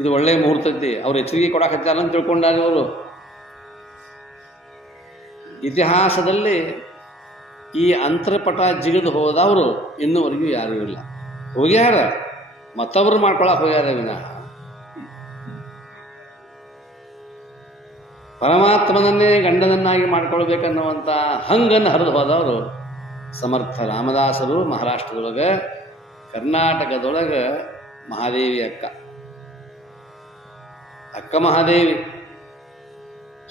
ಇದು ಒಳ್ಳೆಯ ಮುಹೂರ್ತತಿ. ಅವ್ರು ಎಚ್ಚರಿಕೆ ಕೊಡಕತ್ತಾರ ಅಂತ ತಿಳ್ಕೊಂಡಾರ ಅವರು. ಇತಿಹಾಸದಲ್ಲಿ ಈ ಅಂತರ್ಪಟ ಜಿಗಿದು ಹೋದವರು ಇನ್ನೂವರೆಗೂ ಯಾರೂ ಇಲ್ಲ. ಹೋಗ್ಯಾರ, ಮತ್ತೊಬ್ರು ಮಾಡ್ಕೊಳಕ್ ಹೋಗ್ಯಾರ ವಿನಃ ಪರಮಾತ್ಮನನ್ನೇ ಗಂಡನನ್ನಾಗಿ ಮಾಡ್ಕೊಳ್ಬೇಕನ್ನುವಂಥ ಹಂಗನ್ನು ಹರಿದು ಹೋದವರು ಸಮರ್ಥ ರಾಮದಾಸರು. ಮಹಾರಾಷ್ಟ್ರದೊಳಗೆ, ಕರ್ನಾಟಕದೊಳಗೆ ಮಹಾದೇವಿ ಅಕ್ಕ ಮಹಾದೇವಿ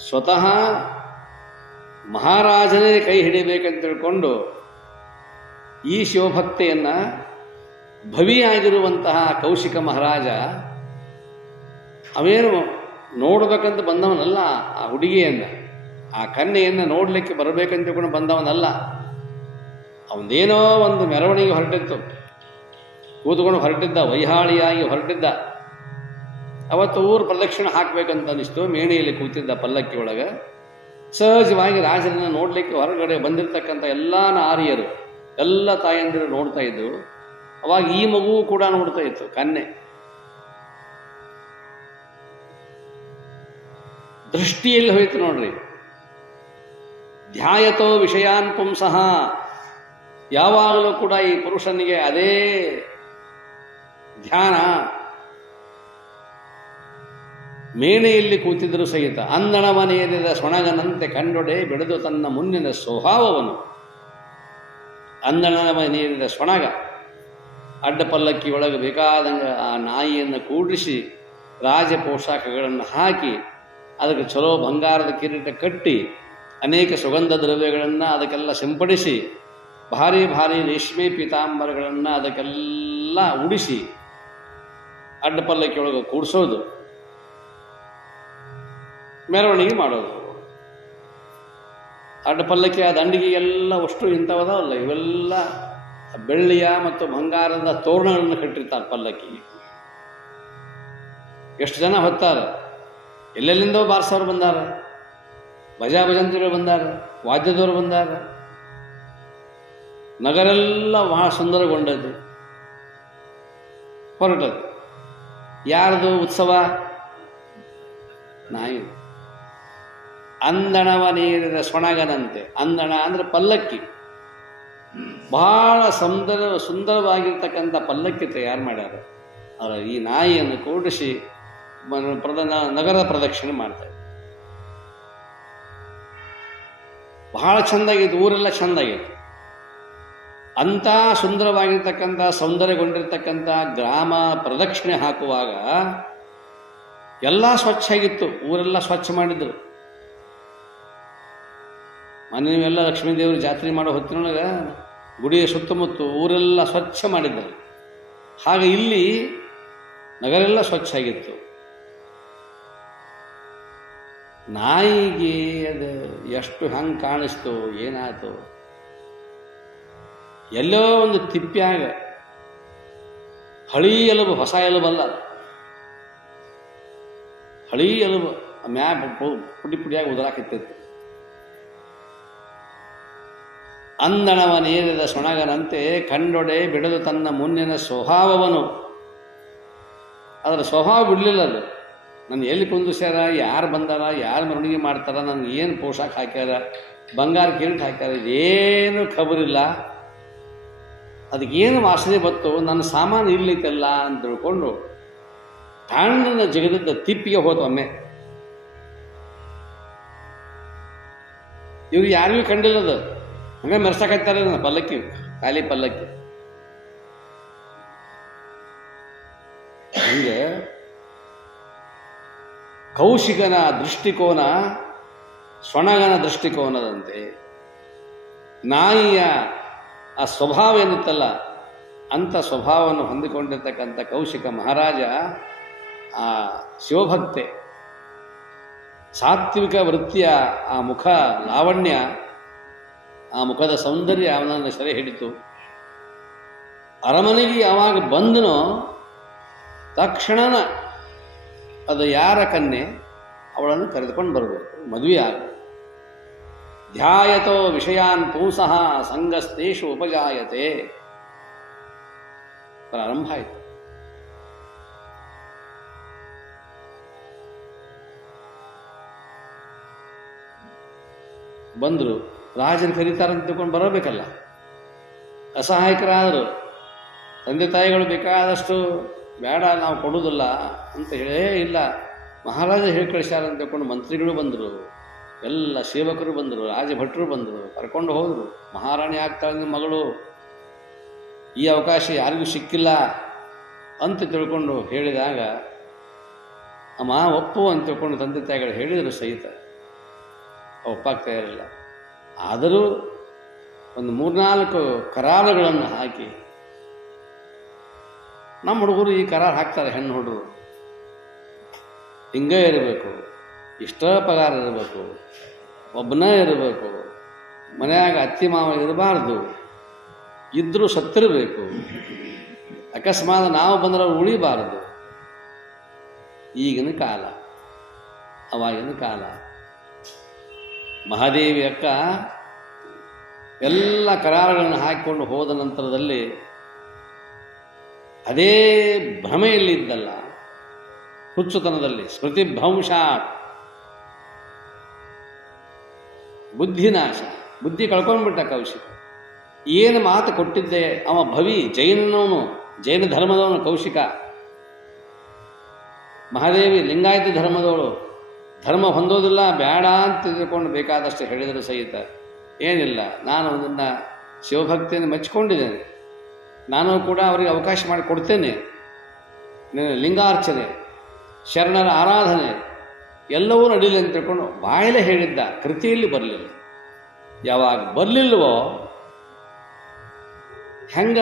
ಸ್ವತಃ ಮಹಾರಾಜನೇ ಕೈ ಹಿಡಿಬೇಕಂತ ತಿಳ್ಕೊಂಡು ಈ ಶಿವಭಕ್ತೆಯನ್ನು ಭವಿಯಾಗಿರುವಂತಹ ಕೌಶಿಕ ಮಹಾರಾಜ ಅವೇನು ನೋಡ್ಬೇಕಂತ ಬಂದವನಲ್ಲ. ಆ ಹುಡುಗಿಯನ್ನು, ಆ ಕನ್ಯೆಯನ್ನು ನೋಡಲಿಕ್ಕೆ ಬರಬೇಕಂತ ತಿಳ್ಕೊಂಡು ಬಂದವನಲ್ಲ. ಅವನದೇನೋ ಒಂದು ಮೆರವಣಿಗೆ ಹೊರಟಿತ್ತು, ಕೂತ್ಕೊಂಡು ಹೊರಟಿದ್ದ, ವೈಹಾಳಿಯಾಗಿ ಹೊರಟಿದ್ದ. ಅವತ್ತು ಊರು ಪ್ರದಕ್ಷಿಣೆ ಹಾಕಬೇಕಂತ ಅನಿಸ್ತು. ಮೇಣಿಯಲ್ಲಿ ಕೂತಿದ್ದ ಪಲ್ಲಕ್ಕಿ ಒಳಗೆ. ಸಹಜವಾಗಿ ರಾಜರನ್ನು ನೋಡಲಿಕ್ಕೆ ಹೊರಗಡೆ ಬಂದಿರತಕ್ಕಂಥ ಎಲ್ಲ ನಾರಿಯರು, ಎಲ್ಲ ತಾಯಂದಿರು ನೋಡ್ತಾ ಇದ್ರು. ಅವಾಗ ಈ ಮಗು ಕೂಡ ನೋಡ್ತಾ ಇತ್ತು, ಕನ್ಯೆ. ದೃಷ್ಟಿಯಲ್ಲಿ ಹೋಯ್ತು ನೋಡ್ರಿ. ಧ್ಯಾಯತೋ ವಿಷಯಾನ್ ಪುಂಸಃ, ಯಾವಾಗಲೂ ಕೂಡ ಈ ಪುರುಷನಿಗೆ ಅದೇ ಧ್ಯಾನ. ಮೇಣೆಯಲ್ಲಿ ಕೂತಿದ್ರು ಸಹಿತ ಅಂದಣವನೇರಿದ ಸೊಣಗನಂತೆ ಕಂಡೊಡೆ ಬೆಳೆದು ತನ್ನ ಮುಂದಿನ ಸ್ವಭಾವವನ್ನು. ಅಂದಣವನೇರಿದ ಸೊಣಗ, ಅಡ್ಡ ಪಲ್ಲಕ್ಕಿ ಒಳಗೆ ಬೇಕಾದಂಗೆ ಆ ನಾಯಿಯನ್ನು ಕೂಡಿಸಿ ರಾಜ ಪೋಷಾಕಗಳನ್ನು ಹಾಕಿ ಅದಕ್ಕೆ ಚಲೋ ಬಂಗಾರದ ಕಿರೀಟ ಕಟ್ಟಿ ಅನೇಕ ಸುಗಂಧ ದ್ರವ್ಯಗಳನ್ನು ಅದಕ್ಕೆಲ್ಲ ಸಿಂಪಡಿಸಿ ಭಾರಿ ಭಾರಿ ರೇಷ್ಮೆ ಪೀತಾಂಬರಗಳನ್ನು ಅದಕ್ಕೆಲ್ಲ ಉಡಿಸಿ ಅಡ್ಡ ಪಲ್ಲಕ್ಕಿ ಒಳಗೆ ಕೂಡಿಸೋದು, ಮೆರವಣಿಗೆ ಮಾಡೋದು. ಅಡ್ಡ ಪಲ್ಲಕ್ಕಿ ಆ ದಂಡಿಗೆ ಎಲ್ಲ ಅಷ್ಟು ಇಂಥವದಲ್ಲ, ಇವೆಲ್ಲ ಬೆಳ್ಳಿಯ ಮತ್ತು ಬಂಗಾರದ ತೋರಣಗಳನ್ನು ಕಟ್ಟಿರ್ತಾರೆ ಪಲ್ಲಕ್ಕಿಗೆ. ಎಷ್ಟು ಜನ ಹೊತ್ತಾರೆ, ಎಲ್ಲೆಲ್ಲಿಂದೋ ಬಾರಿಸೋರು ಬಂದಾರ, ಭಜಂತ್ರಿಗಳು ಬಂದಾರ, ವಾದ್ಯದವರು ಬಂದಾರ. ನಗರೆಲ್ಲ ಬಹಳ ಸುಂದರಗೊಂಡದ್ದು, ಹೊರಟದ್ದು. ಯಾರ್ದು ಉತ್ಸವ? ನಾಯಿ. ಅಂದಣವ ನೀರಿದ ಸೊಣಗನಂತೆ. ಅಂದಣ ಅಂದರೆ ಪಲ್ಲಕ್ಕಿ, ಬಹಳ ಸುಂದರವಾಗಿರ್ತಕ್ಕಂಥ ಪಲ್ಲಕ್ಕಿ ತಯಾರು ಮಾಡ್ಯಾರ. ಅವರ ಈ ನಾಯಿಯನ್ನು ಕೂಡಿಸಿ ನಗರ ಪ್ರದಕ್ಷಿಣೆ ಮಾಡ್ತಾರೆ. ಬಹಳ ಚೆಂದಾಗಿತ್ತು, ಊರೆಲ್ಲ ಚೆಂದಾಗಿತ್ತು. ಅಂಥ ಸುಂದರವಾಗಿರ್ತಕ್ಕಂಥ ಸೌಂದರ್ಯಗೊಂಡಿರ್ತಕ್ಕಂಥ ಗ್ರಾಮ ಪ್ರದಕ್ಷಿಣೆ ಹಾಕುವಾಗ ಎಲ್ಲ ಸ್ವಚ್ಛ ಆಗಿತ್ತು, ಊರೆಲ್ಲ ಸ್ವಚ್ಛ ಮಾಡಿದ್ರು. ಮೊನ್ನೆ ನೀವೆಲ್ಲ ಲಕ್ಷ್ಮೀ ದೇವರು ಜಾತ್ರೆ ಮಾಡೋ ಹೊತ್ತಿನೊಳಗೆ ಗುಡಿಯ ಸುತ್ತಮುತ್ತ ಊರೆಲ್ಲ ಸ್ವಚ್ಛ ಮಾಡಿದ್ದರು. ಹಾಗೆ ಇಲ್ಲಿ ನಗರೆಲ್ಲ ಸ್ವಚ್ಛ ಆಗಿತ್ತು. ನಾಯಿಗೆ ಅದು ಎಷ್ಟು ಹಂಗೆ ಕಾಣಿಸ್ತು, ಏನಾಯ್ತು, ಎಲ್ಲೋ ಒಂದು ತಿಪ್ಪ್ಯಾಗ ಹಳಿ ಎಲುಬು, ಹೊಸ ಎಲುಬಲ್ಲ, ಹಳಿ ಎಲುಬು ಮ್ಯಾಪ್ ಪುಡಿ ಪುಡಿಯಾಗಿ ಉದುರಾಕಿತ್ತೈತಿ. ಅಂದಣವ ನೇರಿದ ಸೊಣಗನಂತೆ ಕಂಡೊಡೆ ಬಿಡದು ತನ್ನ ಮುಂದಿನ ಸ್ವಭಾವವನ್ನು. ಅದರ ಸ್ವಭಾವ ಬಿಡಲಿಲ್ಲ ಅದು. ನಾನು ಎಲ್ಲಿ ಕುಂದಿಸ್ಯಾರ, ಯಾರು ಬಂದಾರ, ಯಾರು ಮೆರವಣಿಗೆ ಮಾಡ್ತಾರ, ನನಗೆ ಏನು ಪೋಷಾಕ ಹಾಕ್ಯಾರ, ಬಂಗಾರ ಕಿರೀಟ ಹಾಕ್ಯಾರ, ಇದೇನು ಖಬರಿಲ್ಲ. ಅದಕ್ಕೇನು ವಾಸನೆ ಬತ್ತು, ನನ್ನ ಸಾಮಾನು ಇರ್ಲಿಕ್ಕೆಲ್ಲ ಅಂತ ತಿಳ್ಕೊಂಡು ತಾಂಡನ ಜಗದದ್ದ ತಿಪ್ಪಿಗೆ ಹೋದ ಒಮ್ಮೆ. ಇವ್ರು ಯಾರಿಗೂ ಕಂಡಿಲ್ಲದು, ಹಂಗೆ ಮೆರ್ಸಕತ್ತಾರೆ ಪಲ್ಲಕ್ಕಿ, ಖಾಲಿ ಪಲ್ಲಕ್ಕಿ. ಹಂಗೆ ಕೌಶಿಕನ ದೃಷ್ಟಿಕೋನ ಸೊಣಗನ ದೃಷ್ಟಿಕೋನದಂತೆ ನಾಯಿಯ ಆ ಸ್ವಭಾವ ಏನಿತ್ತಲ್ಲ, ಅಂಥ ಸ್ವಭಾವವನ್ನು ಹೊಂದಿಕೊಂಡಿರ್ತಕ್ಕಂಥ ಕೌಶಿಕ ಮಹಾರಾಜ ಆ ಶಿವಭಕ್ತೆ, ಸಾತ್ವಿಕ ವೃತ್ತಿಯ ಆ ಮುಖ ಲಾವಣ್ಯ, ಆ ಮುಖದ ಸೌಂದರ್ಯ ಅವನನ್ನು ಸೆರೆ ಹಿಡಿತು. ಅರಮನೆಗೆ ಯಾವಾಗ ಬಂದನೋ ತಕ್ಷಣನ ಅದು ಯಾರ ಕನ್ಯೆ ಅವಳನ್ನು ಕರೆದುಕೊಂಡು ಬರಬೇಕು, ಮದುವೆ ಆಗ. ಧ್ಯಾಯತೋ ವಿಷಯಾನ್ ಪುಂಸಃ ಸಂಗಸ್ತೇಷು ಉಪಜಾಯತೆ. ಪ್ರಾರಂಭ ಆಯಿತು. ಬಂದರು, ರಾಜನ ಕರೀತಾರಂತ ತಿಳ್ಕೊಂಡು ಬರಬೇಕಲ್ಲ. ಅಸಹಾಯಕರಾದರು. ತಂದೆ ತಾಯಿಗಳು ಬೇಕಾದಷ್ಟು ಬೇಡ ನಾವು ಕೊಡೋದಿಲ್ಲ ಅಂತ ಹೇಳೇ ಇಲ್ಲ, ಮಹಾರಾಜ ಹೇಳಿ ಕಳಿಸ್ಯಾರಂತ ತಿಳ್ಕೊಂಡು ಮಂತ್ರಿಗಳು ಬಂದರು, ಎಲ್ಲ ಸೇವಕರು ಬಂದರು, ರಾಜಭಟ್ರು ಬಂದರು, ಕರ್ಕೊಂಡು ಹೋದರು. ಮಹಾರಾಣಿ ಆಗ್ತಾಳೆ ನಿಮ್ಮ ಮಗಳು, ಈ ಅವಕಾಶ ಯಾರಿಗೂ ಸಿಕ್ಕಿಲ್ಲ ಅಂತ ತಿಳ್ಕೊಂಡು ಹೇಳಿದಾಗ ಅಮ್ಮ ಒಪ್ಪು ಅಂತ ತಿಳ್ಕೊಂಡು ತಂದೆ ತಾಯಿಗಳು ಹೇಳಿದರು ಸಹಿತ ಒಪ್ಪಾಗ್ತಾ ಇರಲಿಲ್ಲ. ಆದರೂ ಒಂದು 3-4 ಕರಾರುಗಳನ್ನು ಹಾಕಿ, ನಮ್ಮ ಹುಡುಗರು ಈ ಕರಾರು ಹಾಕ್ತಾರೆ, ಹೆಣ್ಣು ಹುಡುಗರು ಹಿಂಗೆ ಇರಬೇಕು, ಇಷ್ಟ ಪಗಾರ ಇರಬೇಕು, ಒಬ್ಬನೇ ಇರಬೇಕು, ಮನೆಯಾಗ ಅತ್ತಿ ಮಾವ ಇರಬಾರ್ದು, ಇದ್ದರೂ ಸತ್ತಿರಬೇಕು, ಅಕಸ್ಮಾತ್ ನಾವು ಬಂದ್ರೆ ಉಳಿಬಾರದು. ಈಗಿನ ಕಾಲ, ಅವಾಗಿನ ಕಾಲ. ಮಹಾದೇವಿ ಅಕ್ಕ ಎಲ್ಲ ಕರಾರುಗಳನ್ನು ಹಾಕಿಕೊಂಡು ಹೋದ ನಂತರದಲ್ಲಿ ಅದೇ ಭ್ರಮೆಯಲ್ಲಿ ಇದ್ದಲ್ಲ, ಹುಚ್ಚುತನದಲ್ಲಿ ಸ್ಮೃತಿ ಭ್ರಂಶ ಬುದ್ಧಿನಾಶ, ಬುದ್ಧಿ ಕಳ್ಕೊಂಡ್ಬಿಟ್ಟ ಕೌಶಿಕ. ಏನು ಮಾತು ಕೊಟ್ಟಿದ್ದೆ ಅವ ಭವಿ ಜೈನನವನು, ಜೈನ ಧರ್ಮದವನು ಕೌಶಿಕ. ಮಹಾದೇವಿ ಲಿಂಗಾಯತ ಧರ್ಮದವಳು, ಧರ್ಮ ಹೊಂದೋದಿಲ್ಲ ಬೇಡ ಅಂತ ತಿಳ್ಕೊಂಡು ಬೇಕಾದಷ್ಟು ಹೇಳಿದರೂ ಸಹಿತ ಏನಿಲ್ಲ, ನಾನು ಅದನ್ನು ಶಿವಭಕ್ತಿಯನ್ನು ಮೆಚ್ಚಿಕೊಂಡಿದ್ದೇನೆ, ನಾನು ಕೂಡ ಅವರಿಗೆ ಅವಕಾಶ ಮಾಡಿಕೊಡ್ತೇನೆ, ಲಿಂಗಾರ್ಚನೆ ಶರಣರ ಆರಾಧನೆ ಎಲ್ಲವೂ ನಡೀಲಿ ಅಂತ ತಿಳ್ಕೊಂಡು ಬಾಯಲ್ಲೇ ಹೇಳಿದ್ದ, ಕೃತಿಯಲ್ಲಿ ಬರಲಿಲ್ಲ. ಯಾವಾಗ ಬರಲಿಲ್ಲವೋ ಹೆಂಗ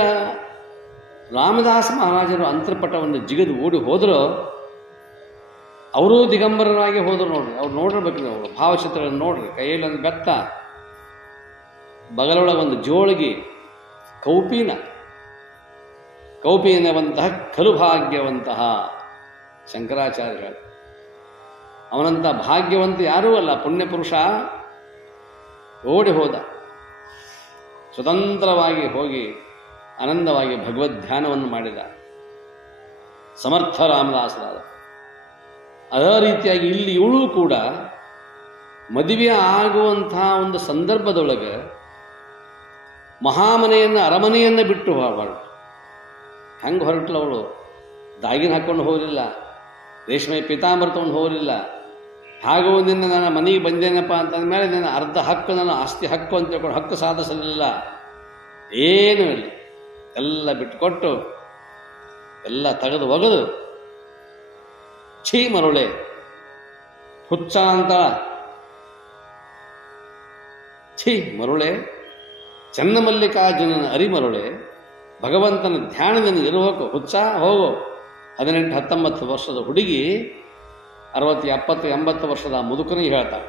ರಾಮದಾಸ ಮಹಾರಾಜರು ಅಂತರ್ಪಟವನ್ನು ಜಿಗಿದು ಓಡಿ ಹೋದರೂ ಅವರೂ ದಿಗಂಬರರಾಗಿ ಹೋದರು. ನೋಡ್ರಿ, ಅವ್ರು ನೋಡಿರ್ಬೇಕು, ಅವರು ಭಾವಚಿತ್ರಗಳನ್ನು ನೋಡ್ರಿ. ಕೈಯಲ್ಲಿ ಒಂದು ಬೆತ್ತ, ಬಗಲೊಳಗೆ ಒಂದು ಜೋಳಿಗೆ, ಕೌಪಿನವಂತಹ ಕಲುಭಾಗ್ಯವಂತಹ ಶಂಕರಾಚಾರ್ಯರು. ಅವನಂಥ ಭಾಗ್ಯವಂತ ಯಾರೂ ಅಲ್ಲ, ಪುಣ್ಯಪುರುಷ. ಓಡಿ ಹೋದ, ಸ್ವತಂತ್ರವಾಗಿ ಹೋಗಿ ಆನಂದವಾಗಿ ಭಗವದ್ ಧ್ಯಾನವನ್ನು ಮಾಡಿದ ಸಮರ್ಥ ರಾಮದಾಸರಾದ. ಅದೇ ರೀತಿಯಾಗಿ ಇಲ್ಲಿ ಇವಳು ಕೂಡ ಮದುವೆ ಆಗುವಂತಹ ಒಂದು ಸಂದರ್ಭದೊಳಗೆ ಮಹಾಮನೆಯನ್ನು, ಅರಮನೆಯನ್ನು ಬಿಟ್ಟು ಹೊರಟು. ಹೆಂಗೆ ಹೊರಟಲು ಅವಳು? ದಾಗಿನ ಹಾಕ್ಕೊಂಡು ಹೋಗಲಿಲ್ಲ, ರೇಷ್ಮೆ ಪೀತಾಂಬರ ತೊಗೊಂಡು ಹೋಗಲಿಲ್ಲ. ಹಾಗೂ ಒಂದಿನ ನನ್ನ ಮನೆಗೆ ಬಂದೇನಪ್ಪ ಅಂತಂದಮೇಲೆ ನನ್ನ ಅರ್ಧ ಹಕ್ಕು, ನನ್ನ ಆಸ್ತಿ ಹಕ್ಕು ಅಂತ ತಿಳ್ಕೊಂಡು ಹಕ್ಕು ಸಾಧಿಸಲಿಲ್ಲ, ಏನೂ ಇಲ್ಲ. ಎಲ್ಲ ಬಿಟ್ಟುಕೊಟ್ಟು ಎಲ್ಲ ತೆಗೆದು ಒಗೆದು, ಛೀ ಮರುಳೆ, ಹುಚ್ಚ ಅಂತ, ಛೀ ಮರುಳೆ, ಚನ್ನಮಲ್ಲಿಕಾರ್ಜುನನ ಅರಿಮರುಳೆ, ಭಗವಂತನ ಧ್ಯಾನದಲ್ಲಿ ಇರಬೇಕು, ಹುಚ್ಚ ಹೋಗು. 18, 19 ವರ್ಷದ ಹುಡುಗಿ 60, 70, 80 ವರ್ಷದ ಮುದುಕನಿಗೆ ಹೇಳ್ತಾಳೆ.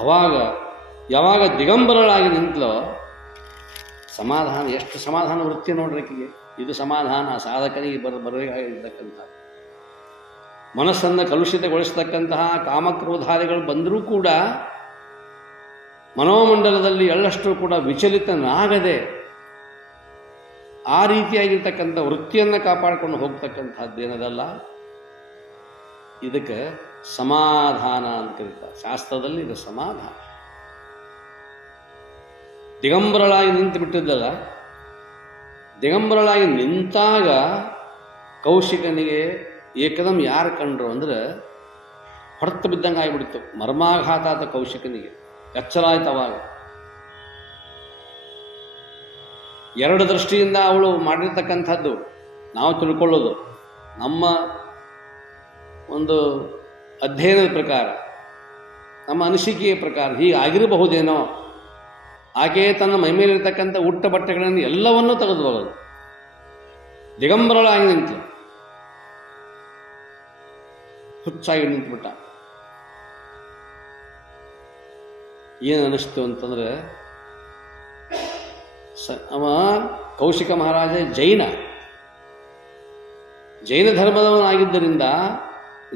ಅವಾಗ ಯಾವಾಗ ದಿಗಂಬರಳಾಗಿ ನಿಂತಲೋ ಸಮಾಧಾನ, ಎಷ್ಟು ಸಮಾಧಾನ ವೃತ್ತಿ ನೋಡ್ರಿ ಆಕೆಗೆ. ಇದು ಸಮಾಧಾನ ಸಾಧಕನಿಗೆ ಬರಬೇಕಾಗಿರ್ತಕ್ಕಂಥ, ಮನಸ್ಸನ್ನು ಕಲುಷಿತಗೊಳಿಸತಕ್ಕಂತಹ ಕಾಮಕ್ರೋಧಾದಿಗಳು ಬಂದರೂ ಕೂಡ ಮನೋಮಂಡಲದಲ್ಲಿ ಎಳ್ಳಷ್ಟು ಕೂಡ ವಿಚಲಿತನಾಗದೆ ಆ ರೀತಿಯಾಗಿರ್ತಕ್ಕಂಥ ವೃತ್ತಿಯನ್ನು ಕಾಪಾಡಿಕೊಂಡು ಹೋಗ್ತಕ್ಕಂಥದ್ದೇನದಲ್ಲ, ಇದಕ್ಕೆ ಸಮಾಧಾನ ಅಂತ ಕರೀತಾರೆ ಶಾಸ್ತ್ರದಲ್ಲಿ. ಇದು ಸಮಾಧಾನ. ದಿಗಂಬರಳಾಗಿ ನಿಂತು ಬಿಟ್ಟಿದ್ದಲ್ಲ, ದಿಗಂಬರಳಾಗಿ ನಿಂತಾಗ ಕೌಶಿಕನಿಗೆ ಏಕದಂ ಯಾರು ಕಂಡ್ರು ಅಂದ್ರೆ ಹೊರತು ಬಿದ್ದಂಗೆ ಆಗಿಬಿಡ್ತು. ಮರ್ಮಾಘಾತ ಆತ ಕೌಶಿಕನಿಗೆ, ಎಚ್ಚರ ಆಯ್ತು. ಅವಾಗ ಎರಡು ದೃಷ್ಟಿಯಿಂದ ಅವಳು ಮಾಡಿರ್ತಕ್ಕಂಥದ್ದು ನಾವು ತಿಳ್ಕೊಳ್ಳೋದು, ನಮ್ಮ ಒಂದು ಅಧ್ಯಯನದ ಪ್ರಕಾರ, ನಮ್ಮ ಅನಿಸಿಕೆಯ ಪ್ರಕಾರ ಹೀಗಾಗಿರಬಹುದೇನೋ. ಆಕೆ ತನ್ನ ಮೈಮೇಲಿರ್ತಕ್ಕಂಥ ಉಟ್ಟ ಬಟ್ಟೆಗಳನ್ನು ಎಲ್ಲವನ್ನೂ ತೆಗೆದು ಹೋಗೋದು, ದಿಗಂಬರಳಾಗಿ ನಿಂತು ಹುಚ್ಚಾಗಿ ನಿಂತುಬಿಟ್ಟ. ಏನು ಅನ್ನಿಸ್ತು ಅಂತಂದರೆ, ಅವ ಕೌಶಿಕ ಮಹಾರಾಜ ಜೈನ ಧರ್ಮದವನಾಗಿದ್ದರಿಂದ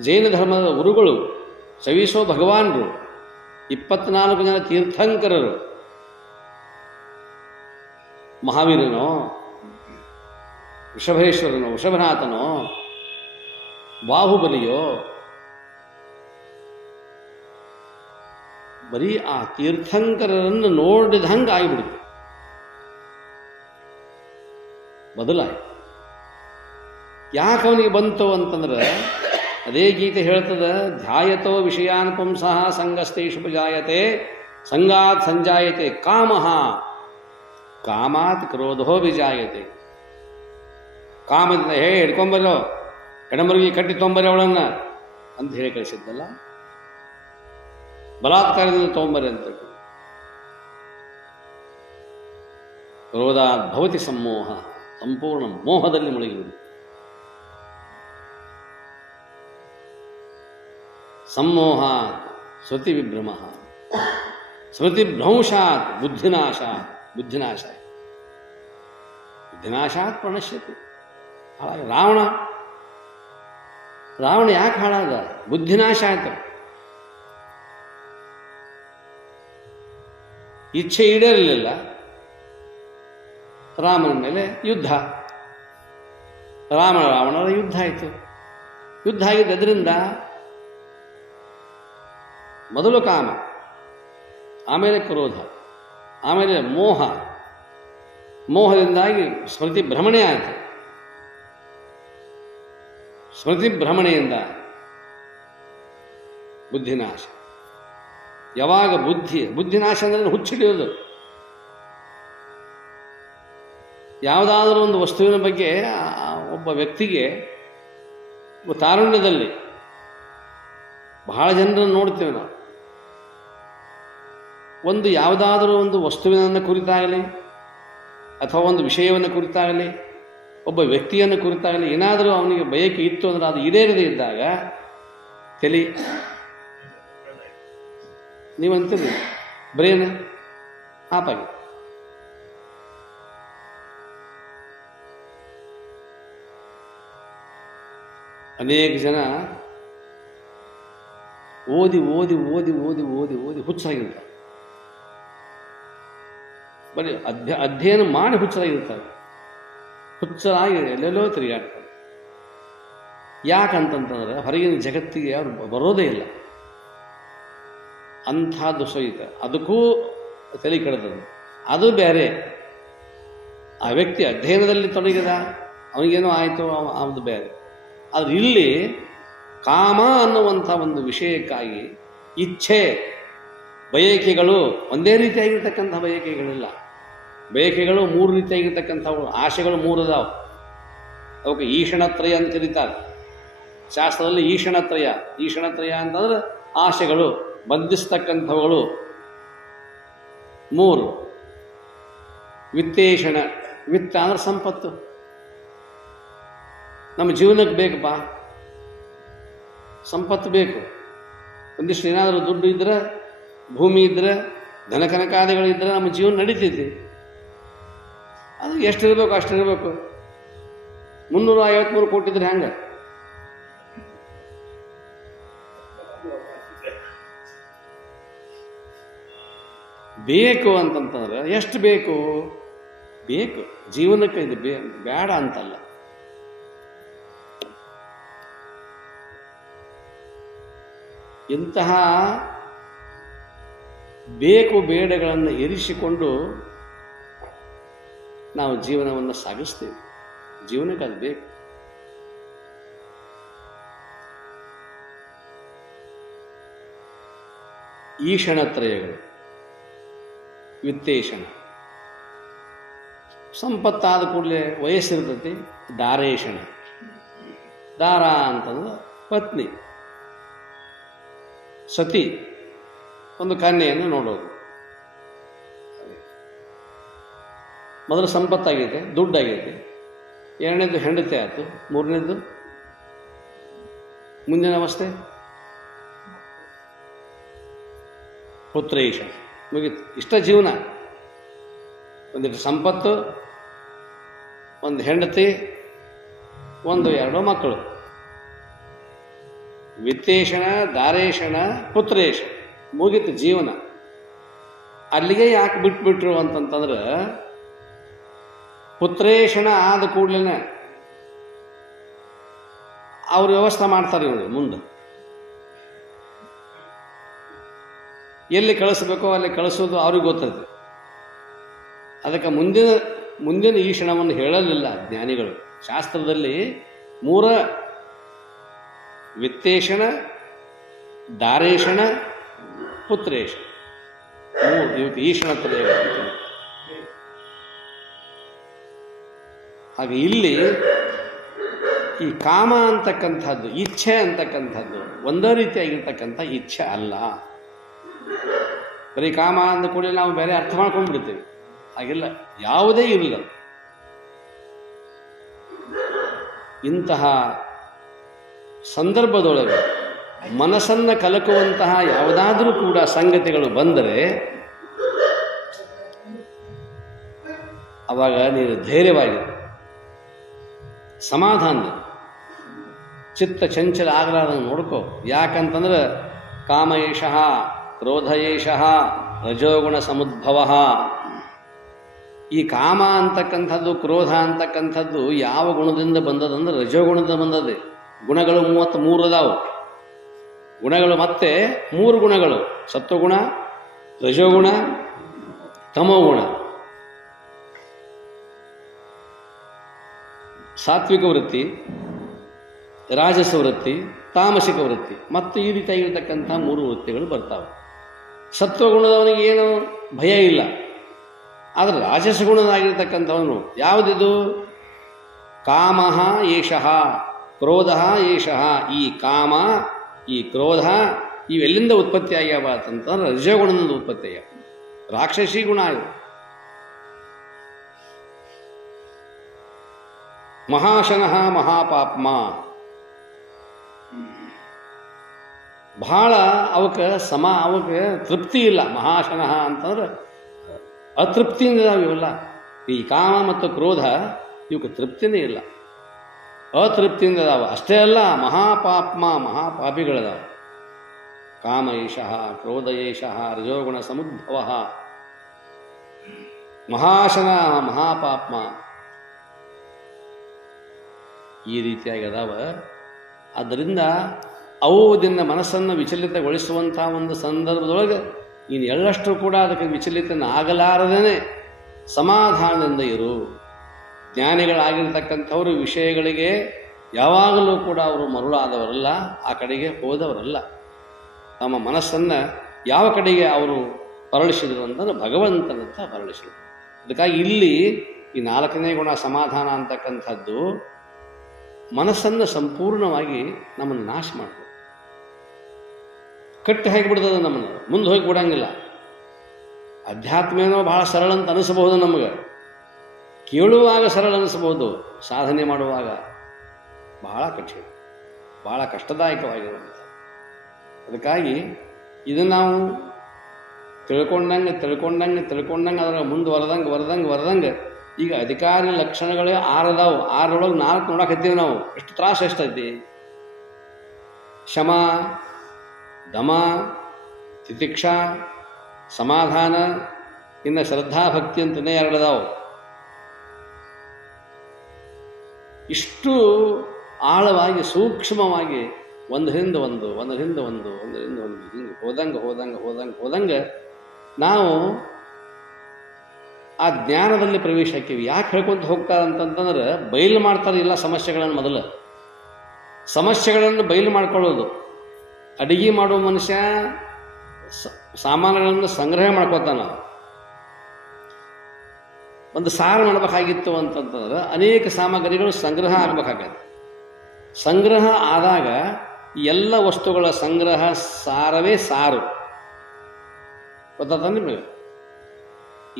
ಜೈನ ಧರ್ಮದ ಗುರುಗಳು, ಸವಿಸೋ ಭಗವಾನರು, 24 ಜನ ತೀರ್ಥಂಕರರು, ಮಹಾವೀರನೋ, ವೃಷಭೇಶ್ವರನೋ, ವೃಷಭನಾಥನೋ, ಬಾಹುಬಲಿಯೋ, ಬರೀ ಆ ತೀರ್ಥಂಕರರನ್ನು ನೋಡಿದ ಹಂಗೆ ಆಗಿಬಿಡ್ತು. ಬದಲಾಯಿ ಯಾಕೆ ಅವನಿಗೆ ಬಂತು ಅಂತಂದ್ರೆ, ಅದೇ ಗೀತೆ ಹೇಳ್ತದೆ, ಧ್ಯಾಯತೋ ವಿಷಯಾನ್ ಪುಂಸಃ ಸಂಗಸ್ತೇಷು ಜಾಯತೆ ಸಂಗಾತ್ ಸಂಜಾಯತೆ ಕಾಮಃ ಕಾಮಾತ್ ಕ್ರೋಧೋ ವಿಜಾಯತೆ. ಕಾಮದಿಂದ ಹಿಡ್ಕೊಂಬರೋ ಹೆಣಮರಿಗೆ ಕಟ್ಟಿ ತೊಂಬರಿ ಅವಳನ್ನ ಅಂತ ಹೇಳಿ ಕಳಿಸಿದ್ದಲ್ಲ, ಬಲಾತ್ಕಾರದಿಂದ ತೊಂಬರಿ ಅಂತ. ಕ್ರೋಧಾತ್ ಭವತಿ ಸಮೋಹ, ಸಂಪೂರ್ಣ ಮೋಹದಲ್ಲಿ ಮುಳುಗಿಬಿಡು. ಸಮೋಹ ಸ್ಮೃತಿ ವಿಭ್ರಮ, ಸ್ಮೃತಿ ಭ್ರಂಶಾತ್ ಬುದ್ಧಿನಾಶಾತ್ ಪ್ರಣಶ್ಯತಿ. ಹಾಳಾಗ ರಾವಣ ಯಾಕೆ ಹಾಳಾದ? ಬುದ್ಧಿನಾಶ ಆಯ್ತು. ಇಚ್ಛೆ ಈಡೇರಲಿಲ್ಲ, ರಾಮನ ಮೇಲೆ ಯುದ್ಧ, ರಾವಣರ ಯುದ್ಧ ಆಯಿತು. ಯುದ್ಧ ಆಗಿದ್ದರಿಂದ ಮೊದಲು ಕಾಮ, ಆಮೇಲೆ ಕ್ರೋಧ, ಆಮೇಲೆ ಮೋಹ. ಮೋಹದಿಂದಾಗಿ ಸ್ಮೃತಿ ಭ್ರಮಣೆ ಆಯಿತು. ಸ್ಮೃತಿ ಭ್ರಮಣೆಯಿಂದ ಬುದ್ಧಿನಾಶ. ಯಾವಾಗ ಬುದ್ಧಿನಾಶ ಅಂದರೆ ಹುಚ್ಚಿಡಿಯೋದು. ಯಾವುದಾದ್ರೂ ಒಂದು ವಸ್ತುವಿನ ಬಗ್ಗೆ ಒಬ್ಬ ವ್ಯಕ್ತಿಗೆ ತಾರುಣ್ಯದಲ್ಲಿ ಬಹಳ ಜನರನ್ನು ನೋಡ್ತೇವೆ ನಾವು. ಯಾವುದಾದರೂ ಒಂದು ವಸ್ತುವಿನ ಕುರಿತಾಗಲಿ ಅಥವಾ ಒಂದು ವಿಷಯವನ್ನು ಕುರಿತಾಗಲಿ ಒಬ್ಬ ವ್ಯಕ್ತಿಯನ್ನು ಕುರಿತಾಗಲಿ ಏನಾದರೂ ಅವನಿಗೆ ಬಯಕೆ ಇತ್ತು ಅಂದರೆ ಅದು ಈಡೇರದೇ ಇದ್ದಾಗ ತಲೆ ನೀವಂತೀರಿ ಬ್ರೇನ್ ಆಪಾಗಿ. ಅನೇಕ ಜನ ಓದಿ ಓದಿ ಓದಿ ಓದಿ ಓದಿ ಓದಿ ಹುಚ್ಚಾಗಿರ್ತಾರೆ. ಬರೀ ಅಧ್ಯಯನ ಮಾಡಿ ಹುಚ್ಚರಾಗಿರ್ತಾರೆ. ಹುಚ್ಚರಾಗಿ ಎಲ್ಲೆಲ್ಲೋ ತಿರುಗಾಡ್ತಾರೆ. ಯಾಕಂತಂತಂದ್ರೆ ಹೊರಗಿನ ಜಗತ್ತಿಗೆ ಯಾರು ಬರೋದೇ ಇಲ್ಲ. ಅಂಥದ್ದು ಸಹಿತ ಅದಕ್ಕೂ ತಲೆ ಕೆಡತದೆ. ಅದು ಬೇರೆ. ಆ ವ್ಯಕ್ತಿ ಅಧ್ಯಯನದಲ್ಲಿ ತೊಡಗಿದ, ಅವನಿಗೇನೋ ಆಯಿತು, ಅದು ಬೇರೆ. ಆದರೆ ಇಲ್ಲಿ ಕಾಮ ಅನ್ನುವಂಥ ಒಂದು ವಿಷಯಕ್ಕಾಗಿ ಇಚ್ಛೆ, ಬಯಕೆಗಳು ಒಂದೇ ರೀತಿಯಾಗಿರ್ತಕ್ಕಂಥ ಬಯಕೆಗಳಿಲ್ಲ. ಬಯಕೆಗಳು ಮೂರು ರೀತಿಯಾಗಿರ್ತಕ್ಕಂಥವು. ಆಶೆಗಳು ಮೂರು ಅದಾವೆ. ಅವಕ್ಕೆ ಈಷಣತ್ರಯ ಅಂತ ಕರೀತಾರೆ ಶಾಸ್ತ್ರದಲ್ಲಿ. ಈಷಣತ್ರಯ ಅಂತಂದ್ರೆ ಆಶೆಗಳು ಬಂಧಿಸ್ತಕ್ಕಂಥವುಗಳು ಮೂರು. ವಿತ್ತೇಷಣ, ವಿತ್ತ ಅಂದ್ರೆ ಸಂಪತ್ತು. ನಮ್ಮ ಜೀವನಕ್ಕೆ ಬೇಕಪ್ಪ, ಸಂಪತ್ತು ಬೇಕು. ಒಂದಿಷ್ಟು ಏನಾದರೂ ದುಡ್ಡು ಇದ್ರೆ, ಭೂಮಿ ಇದ್ರೆ, ಧನಕನಕಾದಿಗಳಿದ್ರೆ ನಮ್ಮ ಜೀವನ ನಡೀತೈತಿ. ಅದು ಎಷ್ಟಿರಬೇಕು ಅಷ್ಟಿರಬೇಕು. 353 ಕೋಟಿ ಇದ್ರೆ ಹೆಂಗೆ? ಬೇಕು ಅಂತಂತಂದ್ರೆ ಎಷ್ಟು ಬೇಕು? ಬೇಕು ಜೀವನಕ್ಕೆ. ಇದು ಬೇಡ ಅಂತಲ್ಲ. ಇಂತಹ ಬೇಕು ಬೇಡಗಳನ್ನು ಇರಿಸಿಕೊಂಡು ನಾವು ಜೀವನವನ್ನು ಸಾಗಿಸ್ತೇವೆ. ಜೀವನಕ್ಕೆ ಅದು ಬೇಕು. ಈಷಣತ್ರಯಗಳು, ವಿತ್ತೇಷಣ. ಸಂಪತ್ತಾದ ಕೂಡಲೇ ವಯಸ್ಸಿರ್ತೈತಿ. ದಾರೇಷಣ, ದಾರ ಅಂತಂದ್ರೆ ಪತ್ನಿ, ಸತಿ, ಒಂದು ಕನ್ಯೆಯನ್ನು ನೋಡೋದು. ಮೊದಲು ಸಂಪತ್ತಾಗೈತೆ, ದುಡ್ಡಾಗೈತೆ. ಎರಡನೇದು ಹೆಂಡತಿ ಆಯಿತು. ಮೂರನೇದು ಮುಂದಿನ ಅವಸ್ಥೆ ಪುತ್ರೇಶ. ಮುಗೀತು. ಇಷ್ಟ ಜೀವನ. ಒಂದಿಷ್ಟು ಸಂಪತ್ತು, ಒಂದು ಹೆಂಡತಿ, ಒಂದು ಎರಡು ಮಕ್ಕಳು. ವಿತ್ತೇಷಣ, ದಾರೇಷಣ, ಪುತ್ರೇಶ. ಮುಗೀತು ಜೀವನ. ಅಲ್ಲಿಗೆ ಯಾಕೆ ಬಿಟ್ಬಿಟ್ರು ಅಂತಂತಂದ್ರೆ, ಪುತ್ರೇಷಣ ಆದ ಕೂಡಲೇ ಅವ್ರು ವ್ಯವಸ್ಥೆ ಮಾಡ್ತಾರೆ. ಇವರು ಮುಂದೆ ಎಲ್ಲಿ ಕಳಿಸ್ಬೇಕೋ ಅಲ್ಲಿ ಕಳಿಸೋದು ಅವ್ರಿಗೆ ಗೊತ್ತೈತೆ. ಅದಕ್ಕೆ ಮುಂದಿನ ಈ ಕ್ಷಣವನ್ನು ಹೇಳಲಿಲ್ಲ ಜ್ಞಾನಿಗಳು. ಶಾಸ್ತ್ರದಲ್ಲಿ 3 ವಿತ್ತೇಷಣ, ದಾರೇಷಣ, ಪುತ್ರೇಷ, 3 ಇವತ್ತು ಈಷಣ ತ್ರಯಗಳು. ಹಾಗೆ ಇಲ್ಲಿ ಈ ಕಾಮ ಅಂತಕ್ಕಂಥದ್ದು, ಇಚ್ಛೆ ಅಂತಕ್ಕಂಥದ್ದು ಒಂದೇ ರೀತಿಯಾಗಿರ್ತಕ್ಕಂಥ ಇಚ್ಛೆ ಅಲ್ಲ. ಬರೀ ಕಾಮ ಅಂದ ಕೂಡ ನಾವು ಬೇರೆ ಅರ್ಥ ಮಾಡ್ಕೊಂಡ್ಬಿಡ್ತೇವೆ. ಹಾಗೆಲ್ಲ ಯಾವುದೇ ಇರಲಿಲ್ಲ. ಇಂತಹ ಸಂದರ್ಭದೊಳಗೆ ಮನಸ್ಸನ್ನು ಕಲಕುವಂತಹ ಯಾವುದಾದ್ರೂ ಕೂಡ ಸಂಗತಿಗಳು ಬಂದರೆ ಅವಾಗ ನೀನು ಧೈರ್ಯವಾಗಿ, ಸಮಾಧಾನ, ಚಿತ್ತ ಚಂಚಲ ಆಗಲಾರದಂಗೆ ನೋಡ್ಕೋ. ಯಾಕಂತಂದ್ರೆ ಕಾಮ ಏಷಃ, ಕ್ರೋಧ ಏಷಃ, ರಜೋಗುಣ ಸಮುದ್ಭವ. ಈ ಕಾಮ ಅಂತಕ್ಕಂಥದ್ದು, ಕ್ರೋಧ ಅಂತಕ್ಕಂಥದ್ದು ಯಾವ ಗುಣದಿಂದ ಬಂದದಂದ್ರೆ ರಜೋಗುಣದಿಂದ ಬಂದದೆ. ಗುಣಗಳು 33 ಅದಾವು. ಗುಣಗಳು ಮತ್ತೆ 3 ಗುಣಗಳು: ಸತ್ವಗುಣ, ರಜೋಗುಣ, ತಮೋಗುಣ. ಸಾತ್ವಿಕ ವೃತ್ತಿ, ರಾಜಸ ವೃತ್ತಿ, ತಾಮಸಿಕ ವೃತ್ತಿ, ಮತ್ತು ಈ ರೀತಿಯಾಗಿರ್ತಕ್ಕಂಥ 3 ವೃತ್ತಿಗಳು ಬರ್ತಾವೆ. ಸತ್ವಗುಣದವನಿಗೆ ಏನು ಭಯ ಇಲ್ಲ. ಆದರೆ ರಾಜಸ ಗುಣದಾಗಿರ್ತಕ್ಕಂಥವನು ಯಾವುದಿದು? ಕಾಮಃ ಏಷಃ, ಕ್ರೋಧಃ ಏಷಃ. ಈ ಕಾಮ, ಈ ಕ್ರೋಧ ಇವೆಲ್ಲಿಂದ ಉತ್ಪತ್ತಿ ಆಗ್ಯಾವ ಅಂತಂದ್ರೆ ರಜಗುಣದಿಂದ ಉತ್ಪತ್ತಿ ಆಗ್ಯಾವ. ರಾಕ್ಷಸಿ ಗುಣ ಇದು. ಮಹಾಶನಃ ಮಹಾಪಾಪ್ಮ. ಬಹಳ ಅವಕ್ಕೆ ತೃಪ್ತಿ ಇಲ್ಲ. ಮಹಾಶನಃ ಅಂತಂದ್ರೆ ಅತೃಪ್ತಿಯಿಂದ ಇವೆಲ್ಲ. ಈ ಕಾಮ ಮತ್ತು ಕ್ರೋಧ ಇವಕ್ಕೆ ತೃಪ್ತಿನೇ ಇಲ್ಲ, ಅತೃಪ್ತಿಯಿಂದ ಅದಾವ. ಅಷ್ಟೇ ಅಲ್ಲ, ಮಹಾಪಾಪ್ಮ, ಮಹಾಪಾಪಿಗಳದಾವ. ಕಾಮ ಏಷಃ, ಕ್ರೋಧ ಏಷಃ, ರಜೋಗುಣ ಸಮುದ್ಭವ, ಮಹಾಶನ, ಮಹಾಪಾಪ್ಮ. ಈ ರೀತಿಯಾಗಿ ಅದಾವ. ಆದ್ದರಿಂದ ಅವು ಇದನ್ನು ಮನಸ್ಸನ್ನು ವಿಚಲಿತಗೊಳಿಸುವಂಥ ಒಂದು ಸಂದರ್ಭದೊಳಗೆ ನೀನು ಎಳ್ಳಷ್ಟು ಕೂಡ ಅದಕ್ಕೆ ವಿಚಲಿತನಾಗಲಾರದೇ ಸಮಾಧಾನದಿಂದ ಇರು. ಜ್ಞಾನಿಗಳಾಗಿರ್ತಕ್ಕಂಥವರು ವಿಷಯಗಳಿಗೆ ಯಾವಾಗಲೂ ಕೂಡ ಅವರು ಮರುಳಾದವರಲ್ಲ, ಆ ಕಡೆಗೆ ಹೋದವರಲ್ಲ. ತಮ್ಮ ಮನಸ್ಸನ್ನು ಯಾವ ಕಡೆಗೆ ಅವರು ಹೊರಳಿಸಿದರು ಅಂತಂದ್ರೆ ಭಗವಂತನಂತ ಹೊರಳಿಸಿದರು. ಅದಕ್ಕಾಗಿ ಇಲ್ಲಿ ಈ 4ನೇ ಗುಣ ಸಮಾಧಾನ ಅಂತಕ್ಕಂಥದ್ದು ಮನಸ್ಸನ್ನು ಸಂಪೂರ್ಣವಾಗಿ ನಮ್ಮನ್ನು ನಾಶ ಮಾಡ್ತದೆ, ಕಟ್ಟಿ ಹಾಕಿಬಿಡ್ತದೆ, ನಮ್ಮನ್ನು ಮುಂದೆ ಹೋಗಿ ಬಿಡಂಗಿಲ್ಲ. ಅಧ್ಯಾತ್ಮ ಏನೋ ಭಾಳ ಸರಳ ಅಂತ ಅನಿಸಬಹುದು, ನಮಗೆ ಕೇಳುವಾಗ ಸರಳ ಅನಿಸಬಹುದು, ಸಾಧನೆ ಮಾಡುವಾಗ ಬಹಳ ಕಠಿಣ, ಬಹಳ ಕಷ್ಟದಾಯಕವಾಗಿರುವಂಥ. ಅದಕ್ಕಾಗಿ ಇದನ್ನು ನಾವು ತಿಳ್ಕೊಂಡಂಗೆ ಅದರ ಮುಂದೆ ಈಗ ಅಧಿಕಾರಿ ಲಕ್ಷಣಗಳೇ 6 ಅದಾವು. 6ರೊಳಗೆ 4 ನೋಡಕತ್ತೀವಿ ನಾವು. ಎಷ್ಟು ತ್ರಾಸ ಎಷ್ಟೈತಿ. ಶಮ, ದಮ, ತಿತಿಕ್ಷಾ, ಸಮಾಧಾನ, ಇನ್ನು ಶ್ರದ್ಧಾಭಕ್ತಿ ಅಂತಲೇ 2 ಅದಾವು. ಇಷ್ಟು ಆಳವಾಗಿ ಸೂಕ್ಷ್ಮವಾಗಿ ಒಂದರಿಂದ ಒಂದು ಹಿಂಗೆ ಹೋದಂಗೆ ನಾವು ಆ ಜ್ಞಾನದಲ್ಲಿ ಪ್ರವೇಶ ಹಾಕೀವಿ. ಯಾಕೆ ಹೇಳ್ಕೊಂತ ಹೋಗ್ತಾರೆ ಅಂತಂತಂದ್ರೆ ಬಯಲು ಮಾಡ್ತಾರೆ ಇಲ್ಲ ಸಮಸ್ಯೆಗಳನ್ನು. ಮೊದಲು ಸಮಸ್ಯೆಗಳನ್ನು ಬಯಲು ಮಾಡ್ಕೊಳ್ಳೋದು. ಅಡಿಗೆ ಮಾಡುವ ಮನುಷ್ಯ ಸಾಮಾನುಗಳನ್ನು ಸಂಗ್ರಹ ಮಾಡ್ಕೋತಾನ. ಒಂದು ಸಾರು ಮಾಡಬೇಕಾಗಿತ್ತು ಅಂತಂತಂದ್ರೆ ಅನೇಕ ಸಾಮಗ್ರಿಗಳು ಸಂಗ್ರಹ ಆಗಬೇಕಾಗತ್ತೆ. ಸಂಗ್ರಹ ಆದಾಗ ಎಲ್ಲ ವಸ್ತುಗಳ ಸಂಗ್ರಹ ಸಾರವೇ ಸಾರು. ಗೊತ್ತಾತ ನಿಮಗೆ?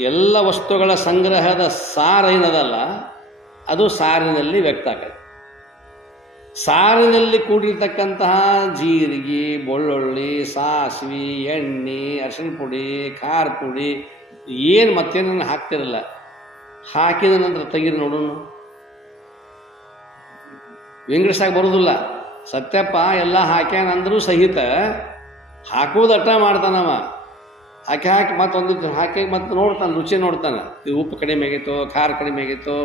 ಎಲ್ಲ ವಸ್ತುಗಳ ಸಂಗ್ರಹದ ಸಾರ ಏನದಲ್ಲ, ಅದು ಸಾರಿನಲ್ಲಿ ವ್ಯಕ್ತ ಆಗತ್ತೆ. ಸಾರಿನಲ್ಲಿ ಕೂಡಿರ್ತಕ್ಕಂತಹ ಜೀರಿಗೆ, ಬೆಳ್ಳುಳ್ಳಿ, ಸಾಸಿವೆ, ಎಣ್ಣೆ, ಅರಿಶಿನ ಪುಡಿ, ಖಾರ ಪುಡಿ, ಏನು ಮತ್ತೇನನ್ನು ಹಾಕ್ತಿರಲ್ಲ. ಹಾಕಿದ ನಂತರ ತೆಗೀರಿ ನೋಡೋಣ, ವಿಂಗಡಿಸಾಗಿ ಬರೋದಿಲ್ಲ. ಸತ್ಯಪ್ಪ ಎಲ್ಲ ಹಾಕ್ಯಾನಂದ್ರೂ ಸಹಿತ ಹಾಕೋದು ಅಟ್ಟ ಮಾಡ್ತಾನವ. ಹಾಕಿ ಮತ್ತೊಂದು ಹಾಕಿ ಮತ್ತೆ ನೋಡ್ತಾನೆ, ರುಚಿ ನೋಡ್ತಾನೆ. ಇದು ಉಪ್ಪು ಕಡಿಮೆ ಆಗೈತೋ, ಖಾರ ಕಡಿಮೆ ಆಗೈತೋ,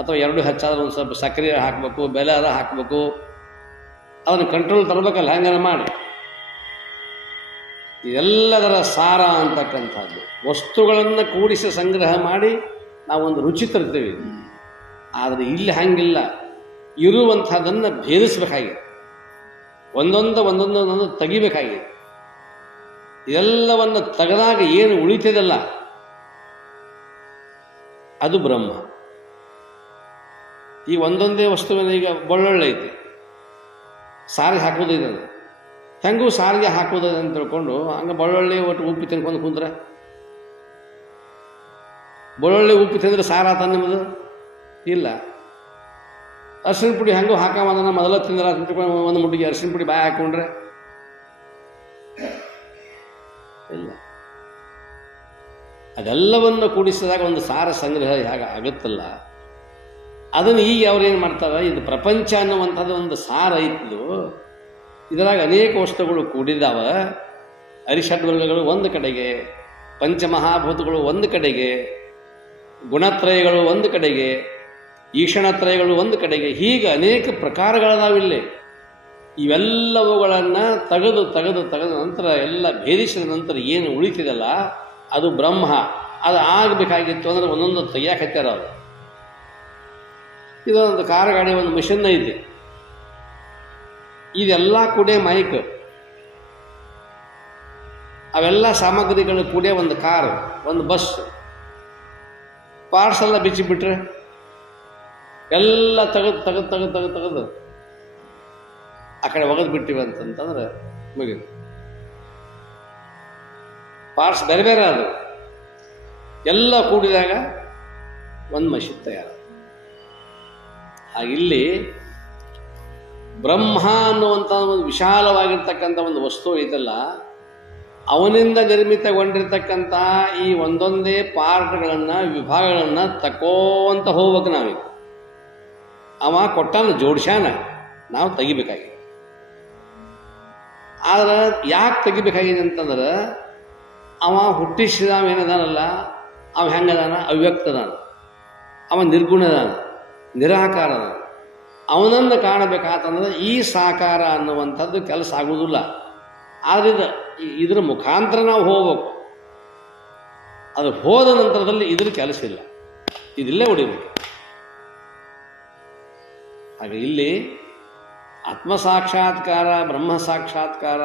ಅಥವಾ 2 ಹೆಚ್ಚಾದ್ರೆ ಒಂದು ಸ್ವಲ್ಪ ಸಕ್ಕರೆ ಹಾಕಬೇಕು, ಬೆಲ್ಲ ಹಾಕಬೇಕು. ಅದನ್ನು ಕಂಟ್ರೋಲ್ ತರಬೇಕಲ್ಲ, ಹಂಗಾರ ಮಾಡಿ. ಇದೆಲ್ಲದರ ಸಾರ ಅಂತಕ್ಕಂಥದ್ದು. ವಸ್ತುಗಳನ್ನು ಕೂಡಿಸಿ ಸಂಗ್ರಹ ಮಾಡಿ ನಾವೊಂದು ರುಚಿ ತರ್ತೀವಿ. ಆದರೆ ಇಲ್ಲಿ ಹಂಗಿಲ್ಲ. ಇರುವಂಥದ್ದನ್ನು ಭೇದಿಸಬೇಕಾಗಿದೆ, ಒಂದೊಂದು ತೆಗಿಬೇಕಾಗಿದೆ. ಇದೆಲ್ಲವನ್ನು ತೆಗೆದಾಗ ಏನು ಉಳಿತದಲ್ಲ ಅದು ಬ್ರಹ್ಮ. ಈ ಒಂದೊಂದೇ ವಸ್ತುವಿನ ಈಗ ಬೆಳ್ಳುಳ್ಳಿ ಐತಿ, ಸಾರಿಗೆ ಹಾಕೋದಿದೆ. ಹೆಂಗೂ ಸಾರಿಗೆ ಹಾಕೋದಿದೆ ಅಂತ ತಿಳ್ಕೊಂಡು ಹಂಗೆ ಬೆಳ್ಳುಳ್ಳಿ ಒಟ್ಟು ಉಪ್ಪು ತಿನ್ಕೊಂಡು ಕುಂತ್ರೆ, ಬೆಳ್ಳುಳ್ಳಿ ಉಪ್ಪು ತಿಂದ್ರೆ ಸಾರ ಆತ ನಿಮ್ಮದು? ಇಲ್ಲ. ಅರಿಶಿನ ಪುಡಿ ಹೆಂಗೂ ಹಾಕಂದನ ಮೊದಲ ತಿಂದ್ರೆ ಒಂದು ಮುಟ್ಟಿಗೆ ಅರಿಶಿನ ಪುಡಿ ಬಾಯಿ ಹಾಕೊಂಡ್ರೆ ಇಲ್ಲ. ಅದೆಲ್ಲವನ್ನು ಕೂಡಿಸಿದಾಗ ಒಂದು ಸಾರ ಸಂಗ್ರಹ ಹೇಗೆ ಆಗುತ್ತಲ್ಲ, ಅದನ್ನು ಈಗ ಅವ್ರೇನು ಮಾಡ್ತಾರೆ, ಇದು ಪ್ರಪಂಚ ಅನ್ನುವಂಥದ್ದು ಒಂದು ಸಾರ ಐತಿದು. ಇದರಾಗ ಅನೇಕ ವಸ್ತುಗಳು ಕೂಡಿದಾವ. ಅರಿಷಡ್ವರ್ಗಗಳು ಒಂದು ಕಡೆಗೆ, ಪಂಚಮಹಾಭೂತಗಳು ಒಂದು ಕಡೆಗೆ, ಗುಣತ್ರಯಗಳು ಒಂದು ಕಡೆಗೆ, ಈಶಣತ್ರಯಗಳು ಒಂದು ಕಡೆಗೆ, ಹೀಗೆ ಅನೇಕ ಪ್ರಕಾರಗಳದಾವಿಲ್ಲಿ. ಇವೆಲ್ಲವುಗಳನ್ನು ತೆಗೆದು ತೆಗೆದು ತೆಗೆದ ನಂತರ ಎಲ್ಲ ಭೇದಿಸಿದ ನಂತರ ಏನು ಉಳಿತಿದಲ್ಲ ಅದು ಬ್ರಹ್ಮ. ಅದು ಆಗಬೇಕಾಗಿತ್ತು ಅಂದರೆ ಒಂದೊಂದು ತೆಗಿಯಾಕತ್ಯಾರ ಅವರು. ಇದೊಂದು ಕಾರ್ ಗಾಡಿ ಒಂದು ಮಿಷನ್ ಐತಿ, ಇದೆಲ್ಲ ಕೂಡೇ ಮೈಕ್, ಅವೆಲ್ಲ ಸಾಮಗ್ರಿಗಳು ಕೂಡೇ ಒಂದು ಕಾರು, ಒಂದು ಬಸ್. ಪಾರ್ಟ್ಸ್ ಎಲ್ಲ ಬಿಚ್ಚಿಬಿಟ್ರೆ ಎಲ್ಲ ತೆಗೆದು ತೆಗೆದು ತೆಗೆದು ತೆಗೆದು ತೆಗೆದು ಆ ಕಡೆ ಒಗೆದು ಬಿಟ್ಟಿವಿ ಅಂತಂತಂದ್ರೆ ಮುಗಿದು. ಪಾರ್ಟ್ಸ್ ಬೇರೆ ಬೇರೆ ಅದು ಎಲ್ಲ ಕೂಡಿದಾಗ ಒಂದು ಮಷಿನ್ ತಯಾರ. ಹಾಗಿಲ್ಲಿ ಬ್ರಹ್ಮ ಅನ್ನುವಂಥ ಒಂದು ವಿಶಾಲವಾಗಿರ್ತಕ್ಕಂಥ ಒಂದು ವಸ್ತು ಐತಲ್ಲ, ಅವನಿಂದ ನಿರ್ಮಿತಗೊಂಡಿರ್ತಕ್ಕಂಥ ಈ ಒಂದೊಂದೇ ಪಾರ್ಟ್ಗಳನ್ನು ವಿಭಾಗಗಳನ್ನು ತಕ್ಕೋಂತ ಹೋಗ್ಬೇಕು ನಾವೀಗ. ಅವ ಕೊಟ್ಟಾನ ಜೋಡ್ಸ್ಯಾನ, ನಾವು ತೆಗಿಬೇಕಾಗಿದೆ. ಆದ್ರೆ ಯಾಕೆ ತೆಗಿಬೇಕಾಗಿದೆ ಅಂತಂದ್ರೆ ಅವ ಹುಟ್ಟಿಸಿದವ ಏನದಾನಲ್ಲ, ಅವ ಹೆಂಗದಾನ, ಅವ್ಯಕ್ತದಾನ, ಅವ ನಿರ್ಗುಣದಾನ, ನಿರಾಕಾರದ. ಅವನನ್ನು ಕಾಣಬೇಕಾತಂದ್ರೆ ಈ ಸಾಕಾರ ಅನ್ನುವಂಥದ್ದು ಕೆಲಸ ಆಗುವುದಿಲ್ಲ. ಆದರೆ ಇದರ ಮುಖಾಂತರ ನಾವು ಹೋಗ್ಬೇಕು. ಅದು ಹೋದ ನಂತರದಲ್ಲಿ ಇದ್ರ ಕೆಲಸ ಇಲ್ಲ, ಇದಿಲ್ಲೇ ಹೊಡಿಬೇಕು. ಹಾಗೆ ಇಲ್ಲಿ ಆತ್ಮ ಸಾಕ್ಷಾತ್ಕಾರ, ಬ್ರಹ್ಮ ಸಾಕ್ಷಾತ್ಕಾರ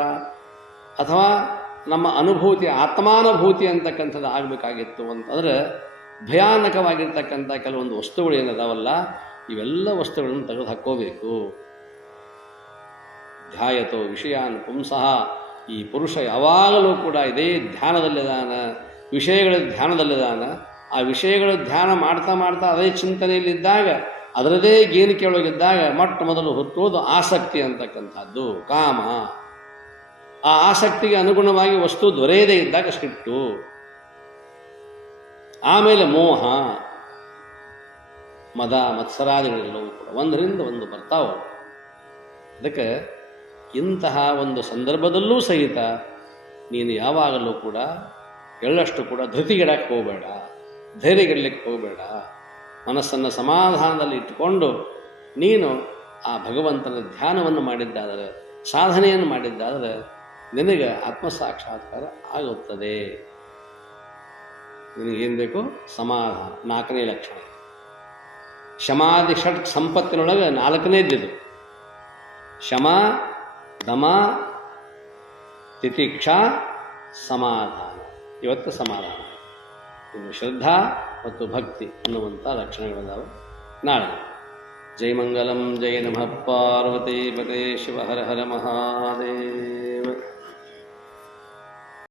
ಅಥವಾ ನಮ್ಮ ಅನುಭೂತಿ, ಆತ್ಮಾನುಭೂತಿ ಅಂತಕ್ಕಂಥದ್ದು ಆಗಬೇಕಾಗಿತ್ತು ಅಂತಂದ್ರೆ ಭಯಾನಕವಾಗಿರ್ತಕ್ಕಂಥ ಕೆಲವೊಂದು ವಸ್ತುಗಳು ಏನದಾವಲ್ಲ, ಇವೆಲ್ಲ ವಸ್ತುಗಳನ್ನು ತೆಗೆದು ಹಾಕ್ಕೋಬೇಕು. ಧ್ಯಾಯತೋ ವಿಷಯಾನ್ ಪುಂಸಃ, ಈ ಪುರುಷ ಯಾವಾಗಲೂ ಕೂಡ ಇದೇ ಧ್ಯಾನದಲ್ಲಿದಾನ, ವಿಷಯಗಳ ಧ್ಯಾನದಲ್ಲಿದಾನ. ಆ ವಿಷಯಗಳ ಧ್ಯಾನ ಮಾಡ್ತಾ ಮಾಡ್ತಾ ಅದೇ ಚಿಂತನೆಯಲ್ಲಿದ್ದಾಗ, ಅದರದೇ ಗೇಣಿಕೆಯೊಳಗಿದ್ದಾಗ ಮೊಟ್ಟ ಮೊದಲು ಹುಟ್ಟುವುದು ಆಸಕ್ತಿ ಅಂತಕ್ಕಂಥದ್ದು, ಕಾಮ. ಆ ಆಸಕ್ತಿಗೆ ಅನುಗುಣವಾಗಿ ವಸ್ತು ದೊರೆಯದೇ ಇದ್ದಾಗ ಸಿಟ್ಟು, ಆಮೇಲೆ ಮೋಹ, ಮದ ಮತ್ಸರಾದಿಗಳೆಲ್ಲವೂ ಕೂಡ ಒಂದರಿಂದ ಒಂದು ಬರ್ತಾವೆ. ಅದಕ್ಕೆ ಇಂತಹ ಒಂದು ಸಂದರ್ಭದಲ್ಲೂ ಸಹಿತ ನೀನು ಯಾವಾಗಲೂ ಕೂಡ ಎಳ್ಳಷ್ಟು ಕೂಡ ಧೃತಿಗೆಡಕ್ಕೆ ಹೋಗಬೇಡ, ಧೈರ್ಯಗೆಡಲಿಕ್ಕೆ ಹೋಗಬೇಡ. ಮನಸ್ಸನ್ನು ಸಮಾಧಾನದಲ್ಲಿ ಇಟ್ಟುಕೊಂಡು ನೀನು ಆ ಭಗವಂತನ ಧ್ಯಾನವನ್ನು ಮಾಡಿದ್ದಾದರೆ, ಸಾಧನೆಯನ್ನು ಮಾಡಿದ್ದಾದರೆ ನಿನಗೆ ಆತ್ಮಸಾಕ್ಷಾತ್ಕಾರ ಆಗುತ್ತದೆ. ನಿನಗೇನು ಬೇಕು? ಸಮಾಧಾನ, 4ನೇ ಲಕ್ಷಣ. ಶಮಾದಿ ಷಟ್ ಸಂಪತ್ತಿನೊಳಗೆ 4ನೇದಿದು ಶಮ, ದಮ, ತಿತಿಕ್ಷಾ, ಸಮಾಧಾನ. ಇವತ್ತು ಸಮಾಧಾನ, ಇನ್ನು ಶ್ರದ್ಧಾ ಮತ್ತು ಭಕ್ತಿ ಅನ್ನುವಂಥ ಲಕ್ಷಣಗಳಿದ್ದಾವೆ. ನಾಳೆ ಜೈ ಮಂಗಲಂ, ಜೈ ನಮಃ ಪಾರ್ವತಿ ಪತೆ ಶಿವ ಹರ ಹರ ಮಹಾದೇವ.